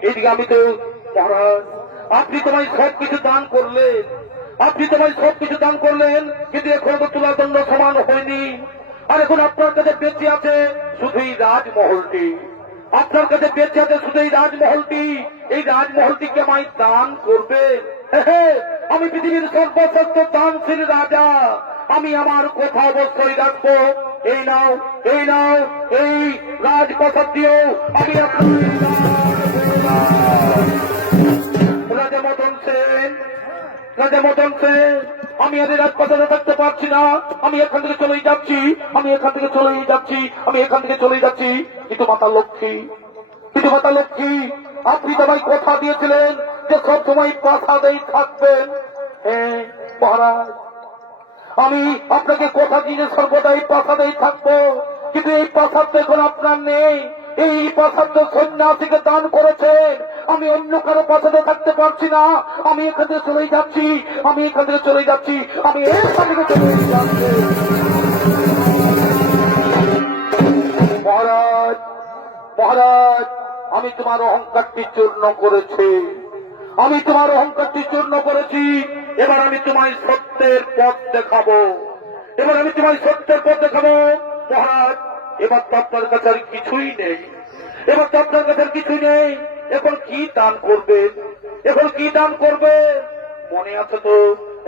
এদিকে আমি তো মহারাজ আপনি তোমায় সব কিছু দান করলেন, আপনি তোমায় সব কিছু দান করলেন, কিন্তু এখনো তো তুলাদণ্ড সমান হয়নি। আর এখন আপনার কাছে বেঁচে আছে শুধুই রাজমহলটি, আপনার কাছে বেঁচে আছে শুধু এই রাজমহলটি। এই রাজমহলটিকে আমায় দান করবে। আমি পৃথিবীর সর্বশ্রেষ্ঠ দানশীল রাজা, আমি আমার কথা অবশ্যই রাখবো। এই নাও, এই নাও, এই রাজপ্রাসাদ দিয়েও আমি রাজা মদন সেন, রাজা মদন সেন, আমি আর রাজপ্রাসাদে থাকতে পারছি না, আমি এখান থেকে চলেই যাচ্ছি, আমি এখান থেকে চলেই যাচ্ছি, আমি এখান থেকে চলেই যাচ্ছি। কিন্তু মাতা লক্ষ্মী, কিন্তু মাতা লক্ষ্মী, আপনি তোমায় কথা দিয়েছিলেন যে সব সময় প্রাসাদেই থাকবেন। হ্যাঁ মহারাজ, আমি আপনাকে কথা দিয়ে সর্বদাই প্রাসাদেই থাকবো, কিন্তু এই প্রাসাদ তো এখন আপনার নেই। এই প্রাসাদ তো সন্ন্যাসীকে দান করেছেন, আমি অন্য কারো প্রাসাদে থাকতে পারছি না, আমি এখান থেকে চলেই যাচ্ছি, আমি এখান থেকে চলে যাচ্ছি, আমি এখান থেকে চলে যাচ্ছি। মহারাজ, মহারাজ, আমি তোমার অহংকারটি চূর্ণ করেছি, আমি তোমার অহংকারটি চূর্ণ করেছি। এবার আমি তোমায় সত্যের পথ দেখাবো, এবার আমি তোমায় সত্যের পথ দেখাবো। মহারাজ এবার তো আপনার কাছে আর কিছুই নেই, এবার তো আপনার কাছে আর কিছুই নেই। এখন কি দান করবে, এখন কি দান করবে? মনে আছে তো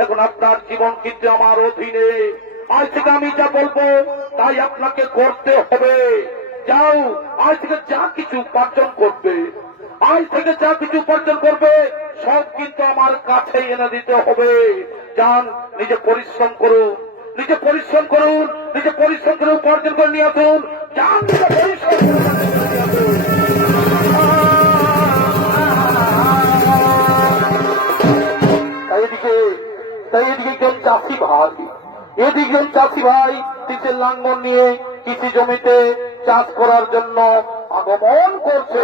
এখন আপনার জীবন কিন্তু আমার অধীনে। আজ থেকে আমি যা বলবো তাই আপনাকে করতে হবে। যাও, আজ থেকে যা কিছু উপার্জন করবে, আজ থেকে যা কিছু উপার্জন করবে সব কিন্তু আমার কাছে এনে দিতে হবে। যান, নিজে পরিশ্রম করুন, নিজে পরিশ্রম করুন, নিজে পরিশ্রম করে উপার্জন করে নিয়ে আসুন। যান, নিজে পরিশ্রম করে নিয়ে আসুন। তাই এদিকে কেউ চাষি ভাই, এদিকে চাষি ভাই কৃষির লাঙ্গল নিয়ে কৃষি জমিতে চাষ করার জন্য আগমন করছে।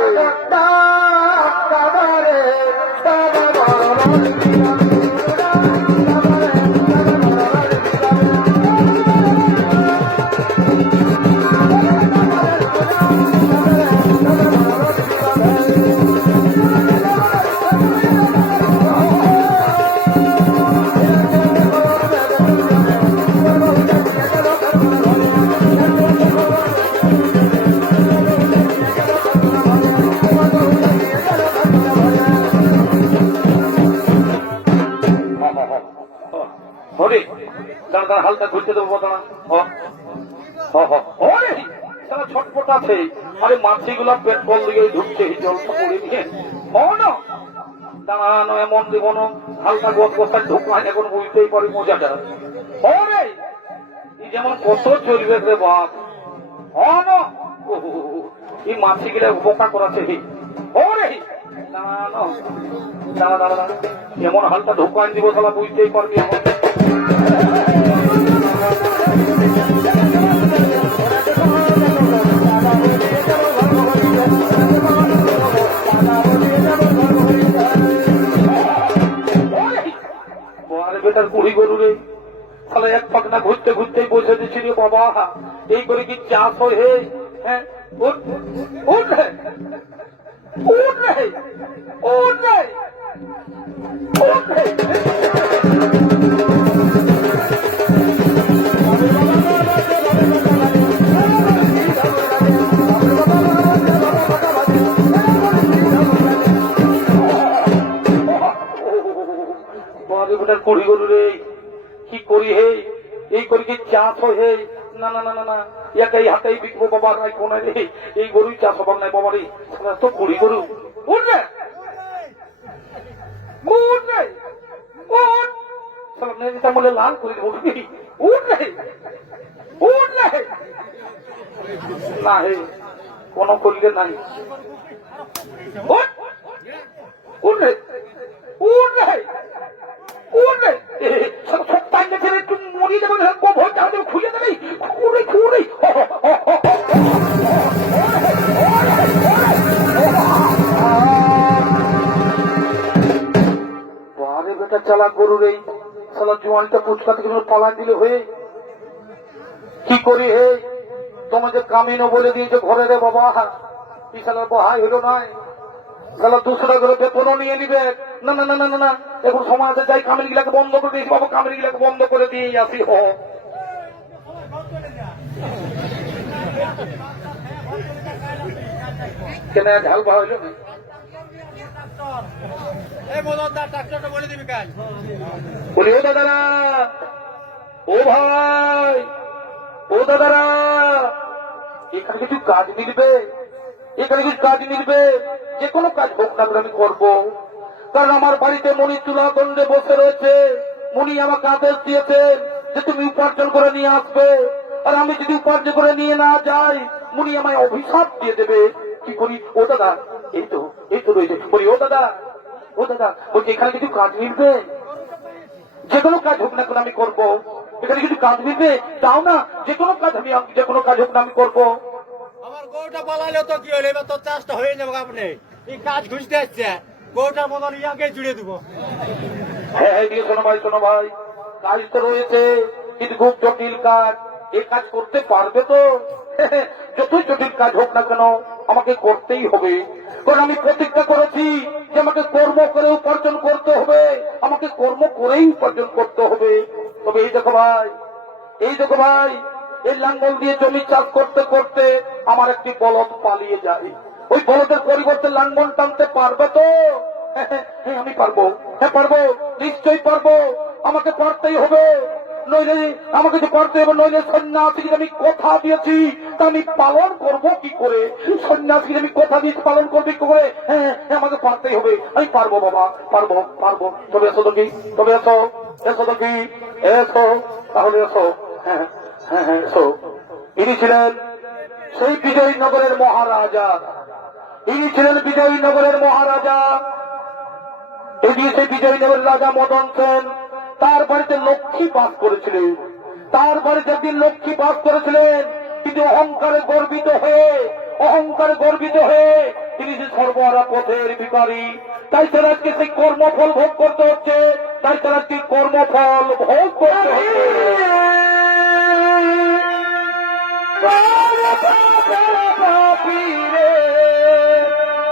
হালকা ঘুরতে দেবো না, ছটপট আছে। আরে মাছিগুলো পেট্রোল দিয়ে ঢুকছে জলটা করে দিয়ে দাঁড়ানো এমন জীবন হালকা গোদ গোস্তায় ঢুকলাম, এখন বুঝতেই পারি মজাটা। ওরে যেমন কত চলবে রে বাপ, এই মাছিগুলো উপকার করাছে। ওরে দাঁড়ানো, দাঁড়া দাঁড়া দাঁড়া, এমন হালকা ঢুকান দিব তাহলে বুঝতেই পারবি। বেটার কুড়ি গরু রে, তাহলে এক পাকনা ঘুরতে ঘুরতেই বসে দিচ্ছি রে বাবা। এই করে কি চাষ হয়? হে হ্যাঁ, উঠ উঠ রে, উঠ রে, উঠ রে, উঠ রে। কুড়ি গরু রে, কি করি হে? এই করি কি চাষ হয়? হে না না না না না, একাই হাতেই বিকবো বাবা, নাই কোন রে, এই গরুই চাষ হবার নাই বাবা রে, তো কুড়ি গরু। উঠ রে, উঠ রে, উঠ, নেতা বলে লাল করে বলবি। উঠ রে, উঠ রে, না হে কোন করিলে নাই। উঠ, উঠ রে, উঠ রে, উঠ রে, একটু মরিয়ে দেবে, খুঁজে দেবে, খুঁড়ে খুঁড়ে। বেটা চালাক গরু রে, সালা জুয়ানিটা ফুচকা থেকে পালা দিলে হয়ে কি করি হে? তোমার যে কামিনও বলে দিয়েছে ঘরে রে বাবা, কি সালার বহাই হলো নয়, সালা 200 টাকা করে বেতনও নিয়ে নিবে। না না না না না না, এখন সময় আছে, যাই কামিন গিলাকে বন্ধ করে দিয়েছি বাবা, কামিন গিলাকে বন্ধ করে দিয়ে আসি। হ কেন ঢাল বা হইল না? এই মদনদার ট্রাক্টরটা বলে দিবি কাল। বলি ও দাদারা, ও ভাই, ও দাদারা, এখানে কিছু কাজ মিলবে, এখানে কিছু কাজ মিলবে, যে কোনো কাজ হোক না আমি করবো। কারণ আমার বাড়িতে মণি তুলা দণ্ডে বসে রয়েছে, মণি আমাকে আদেশ দিয়েছেন যে তুমি উপার্জন করে নিয়ে আসবে, আর আমি যদি উপার্জন করে নিয়ে না যাই মণি আমায় অভিশাপ দিয়ে দেবে। কি করি? ও দাদা, এই তো রয়েছে। বলি ও দাদা, ও দাদা, বলছি এখানে কিছু কাজ মিলবে, যে কোনো কাজ হোক না কেন আমি করবো। এখানে কিছু কাজ মিলবে, তাও না, যে কোনো কাজ যে কোনো কাজ হোক না আমি করবো। আমার গরুটা পালালে তো কি হলো, এবার তোর চাষটা হয়ে যাবে। আপনি এই কাজ খুঁজতে আসছে, গরুটার মতন ইয়াকে জুড়ে দেবো। হ্যাঁ হ্যাঁ, দিয়ে শোনো ভাই, কাজ তো রয়েছে, কিন্তু খুব জটিল কাজ। এই কাজ করতে পারবে তো? যতই জটিল কাজ হোক না কেন আমাকে করতেই হবে। কারণ আমি প্রতিজ্ঞা করেছি যে আমাকে কর্ম করে উপার্জন করতে হবে, আমাকে কর্ম করেই উপার্জন করতে হবে। তবে এই দেখো ভাই, এই লাঙ্গল দিয়ে জমি চাষ করতে করতে আমার একটি বলদ পালিয়ে যায়। ওই বলদের পরিবর্তে লাঙ্গল টানতে পারবে তো? হ্যাঁ আমি পারবো, হ্যাঁ পারবো, নিশ্চয়ই পারবো। আমাকে পারতেই হবে, নইলে আমাকে তো পারতে হবে, নইলে সন্ন্যাসীকে আমি কথা দিয়েছি তা আমি পালন করবো কি করে? সন্ন্যাসীকে আমি কথা দিয়েছি পালন করবো কি করে? হ্যাঁ আমাকে পারতেই হবে, আমি পারবো বাবা, পারবো। তবে এসো তো কি, এসো তো কি, এসো তাহলে এসো। হ্যাঁ এসো। ইনি ছিলেন সেই বিজয়নগরের মহারাজা, এদিকে সেই বিজয়নগরের রাজা মদন সেন। তার বাড়িতে লক্ষ্মী বাস করেছিলেন, কিন্তু অহংকারে গর্বিত হয়ে তিনি যে সর্বহারা পথের ভিখারী। তাই তারা আজকে সেই কর্মফল ভোগ করতে হচ্ছে,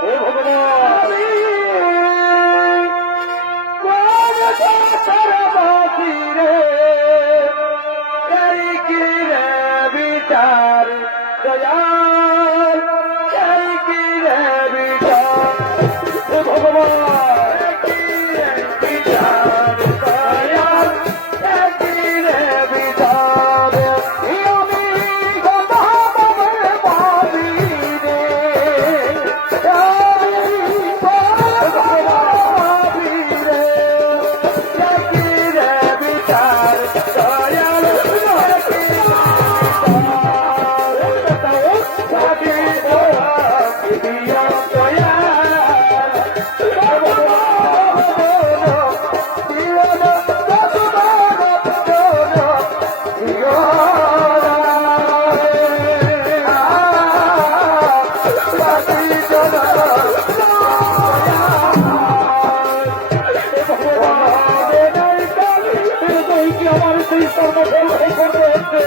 হে ভগবান, বিচার দয়াল, হে ভগবান, বিচার দয়াল, বিচার আমি কথা বাবি রে, আমার সেই সর্বফল করতে হচ্ছে।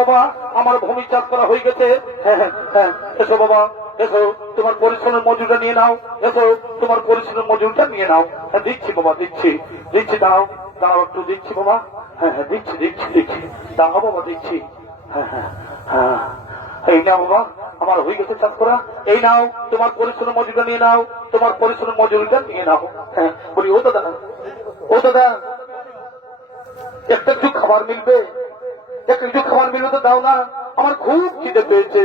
বাবা, আমার ভূমি চাষ করা হয়ে গেছে। হ্যাঁ এসো বাবা, এসো, তোমার পরিশ্রমের মজুরটা নিয়ে নাও। হ্যাঁ দিচ্ছি বাবা, দিচ্ছি, দাঁড়াও একটু, দিচ্ছি বাবা। হ্যাঁ দিচ্ছি, দাঁড়াও বাবা, দিচ্ছি। হ্যাঁ এই নাও বাবা, আমার হয়ে গেছে চাষ করা। এই নাও তোমার পরিশ্রমের মজুরটা নিয়ে নাও, হ্যাঁ বলি ও দাদা, একটা একটু খাবার মিলবে, একটু কিছু খাবার মেনু তো দাও না, আমার খুব খিদে পেয়েছে।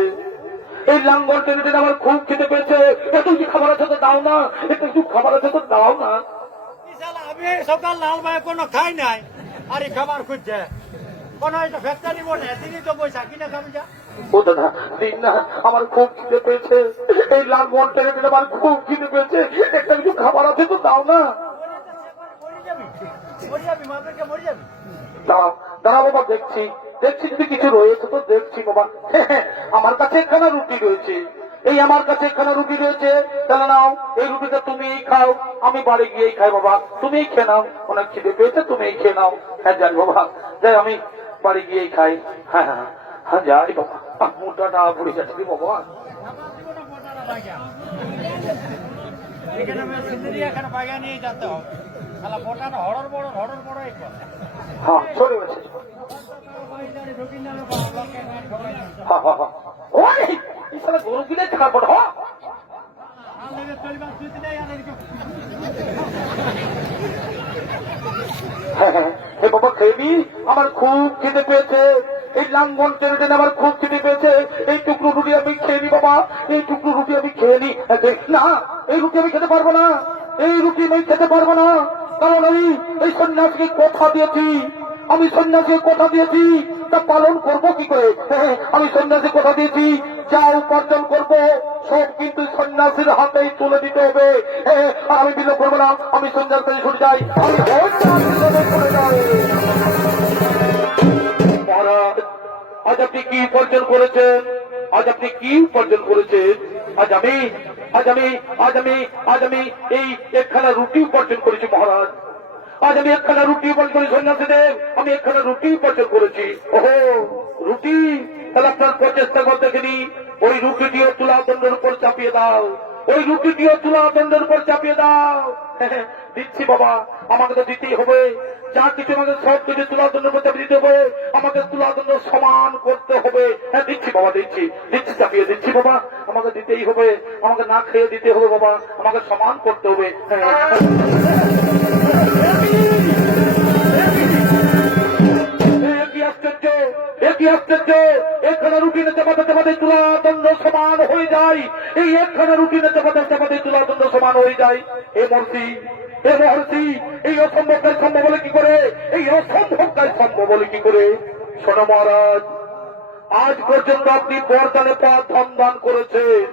এই লাঙ্গল টেনে টেনে আমার খুব খিদে পেয়েছে, একটু কিছু খাবার আছে তো দাও না, একটু কিছু খাবার আছে তো দাও না। আমি সকাল লাল ভাই কোনো খাই নাই, আর এই খাবার খুঁজছে কোন ফ্যাক্টরি বলে তিনি তো পয়সা কিনে খাবি যা। ও দাদা দিন না, আমার খুব খিদে পেয়েছে, এই লাঙ্গল টেনে টেনে আমার খুব খিদে পেয়েছে, একটা কিছু খাবার আছে তো দাও না। দাঁড়াও দাঁড়াও বাবা, দেখছি দেখছি যদি কিছু রয়েছে তো দেখছি বাবা। আমার কাছে একখানা রুটি রয়েছে, এই আমার কাছে একখানা রুটি রয়েছে, তাহলে নাও এই রুটিটা তুমিই খাও, আমি বাড়ি গিয়েই খাই বাবা, তুমিই খেয়ে নাও, অনেক খিদে পেয়েছে তুমিই খেয়ে নাও। হ্যাঁ যাই বাবা, যাই আমি বাড়ি গিয়েই খাই। হ্যাঁ হ্যাঁ হ্যাঁ যাই বাবা, মোটাটা বুড়ি যাচ্ছি বাবা। এখানে বাগা নিয়ে যেতে হবে, তাহলে বোটাটা হড়র বড় হ্যাঁ চলে গেছে। হ্যাঁ হ্যাঁ হ্যাঁ ওই গরু কিনে খাবো। হ্যাঁ হে বাবা খেবি, আমার খুব খিদে পেয়েছে, এই লাঙ্গল টেনে টেনে আমার খুব খিদে পেয়েছে, এই টুকরো রুটি আমি খেয়ে নি বাবা, এই টুকরো রুটি আমি খেয়ে নি। না এই রুটি আমি খেতে পারবো না, এই রুটি আমি খেতে পারবো না, কারণ আমি এই সন্ন্যাসীকে কথা দিয়েছি, আমি সন্ন্যাসীকে কথা দিয়েছি, তা পালন করবো কি করে। আমি সন্ন্যাসী কথা দিয়েছি, যা উপার্জন করবো সব কিন্তু সন্ন্যাসীর হাতেই তুলে দিতে হবে। আর আমি বিলম্ব করবো না, আমি সন্ন্যাস থেকে ছুটে যাই, আমি চলে যাই। মহারাজ আজ আপনি কি উপার্জন করেছেন, আজ আপনি কি উপার্জন করেছেন? আজ আমি আজ আমি আজ আমি আজ আমি এই একখানা রুটি উপার্জন করেছি মহারাজ, আজ আমি একখানা রুটি উপার্জন করি সন্ন্যাসীদেব, আমি একখানা রুটি উপার্জন করেছি। ওহো রুটি, তাহলে আপনার প্রচেষ্টা করতে গেলি ওই রুটিটিও তুলাদণ্ডের উপর চাপিয়ে দাও, ওই রুটিটিও তুলাদণ্ডের উপর চাপিয়ে দাও। দিচ্ছি বাবা, আমাকে তো দিতেই হবে, যা কিছু আমাকে সব কিছু তুলাদণ্ডের উপর চাপিয়ে দিতে হবে, আমাকে তুলাদণ্ড সমান করতে হবে। হ্যাঁ দিচ্ছি বাবা, দিচ্ছি দিচ্ছি চাপিয়ে দিচ্ছি বাবা, আমাকে দিতেই হবে, আমাকে না খেয়ে দিতে হবে বাবা, আমাকে সমান করতে হবে। একখানা রুটিনে চাপাতে চাপাতে তুলাদণ্ড সমান হয়ে যায়, এই একখানা রুটিনে চাপাতে চাপাতে তুলাদণ্ড সমান হয়ে যায়। এ মূর্তি এ মহর্ষি, এই অসম্ভবকার সম্ভব বলে কি করে, এই অসম্ভবকার সম্ভব বলে কি করে। শোনো মহারাজ, আজ পর্যন্ত আপনি বরদানে পথ ধন দান করেছেন,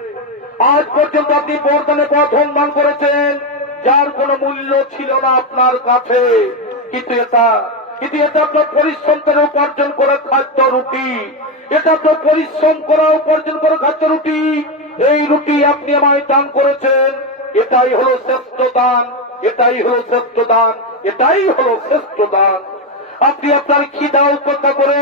আজ পর্যন্ত আপনি বরদানে পথ ধন দান করেছেন, যার কোনো মূল্য ছিল না আপনার কাছে, কিন্তু এটা আপনার পরিশ্রম করে উপার্জন করে খাদ্য রুটি, এটা আপনার পরিশ্রম করা উপার্জন করে খাদ্য রুটি, এই রুটি আপনি আমায় দান করেছেন, এটাই হলো শ্রেষ্ঠ দান, এটাই হলো শ্রেষ্ঠ দান, এটাই হলো শ্রেষ্ঠ দান। আপনি আপনার খিদা উপেক্ষা করে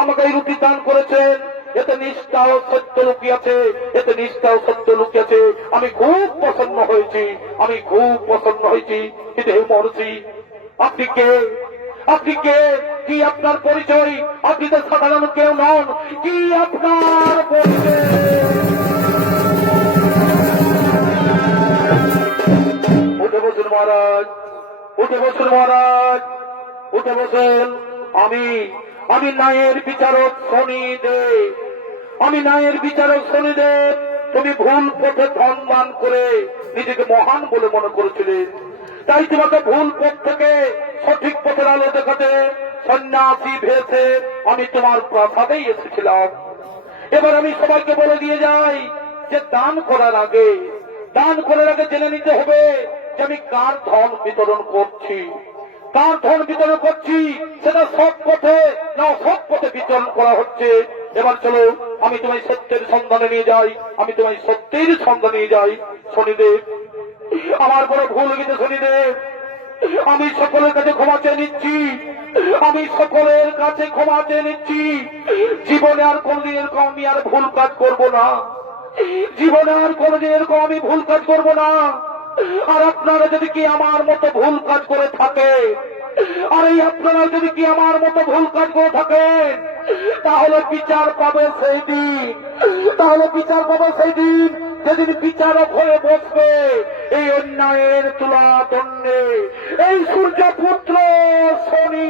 আমাকে এই রুটি দান করেছেন, এতে নিষ্ঠা ও সত্য লুকিয়েছে, এতে নিষ্ঠা ও সত্য লুকিয়েছে। আমি খুব প্রসন্ন হয়েছি, আমি খুব প্রসন্ন হয়েছি। কিন্তু হে মহর্ষি, আপনি কে, আপনি কে, কি আপনার পরিচয়? আপনি তো সাধারণ কেউ নন, কি আপনার পরিচয়? উঠে বসুন মহারাজ, উঠে বসুন মহারাজ, উঠে বসেন। আমি ন্যায়ের বিচারক শনিদেব, আমি ন্যায়ের বিচারক শনিদেব। তুমি ভুল পথে ধন দান করে নিজেকে মহান বলে মনে করেছিলেন, তাই তোমাকে ভুল পথ থেকে সঠিক পথের আলো দেখাতে সন্ন্যাসী ভেসে আমি তোমার প্রাসাদেই এসেছিলাম। এবার আমি সবাইকে বলে দিয়ে যাই যে দান করার আগে জেনে নিতে হবে যে আমি কার ধন বিতরণ করছি, কার ধন বিতরণ করছি, সেটা সৎ পথে না অসৎ পথে বিতরণ করা হচ্ছে। এবার চলো আমি তোমায় সত্যের সন্ধানে নিয়ে যাই, আমি তোমায় সত্যের সন্ধানে নিয়ে যাই। শনিদেব, আমার বড় ভুল হয়েছে শনিদেব, আমি সকলের কাছে ক্ষমা চেয়ে নিচ্ছি, আমি সকলের কাছে ক্ষমা চেয়ে নিচ্ছি। জীবনে আর কোনদিন এরকম আমি আর ভুল কাজ করবো না, জীবনে আর কোনদিন এরকম আমি ভুল কাজ করবো না। আর আপনারা যদি কি আমার মতো ভুল কাজ করে থাকে, আর এই আপনারা যদি কি আমার মতো ভুল কাজ করে থাকেন, তাহলে বিচার পাবে সেই দিন, তাহলে বিচার পাবে সেই দিন যেদিন বিচারক হয়ে বসবে এই অন্যায়ের তুলাদণ্ডে এই সূর্যপুত্র শনি।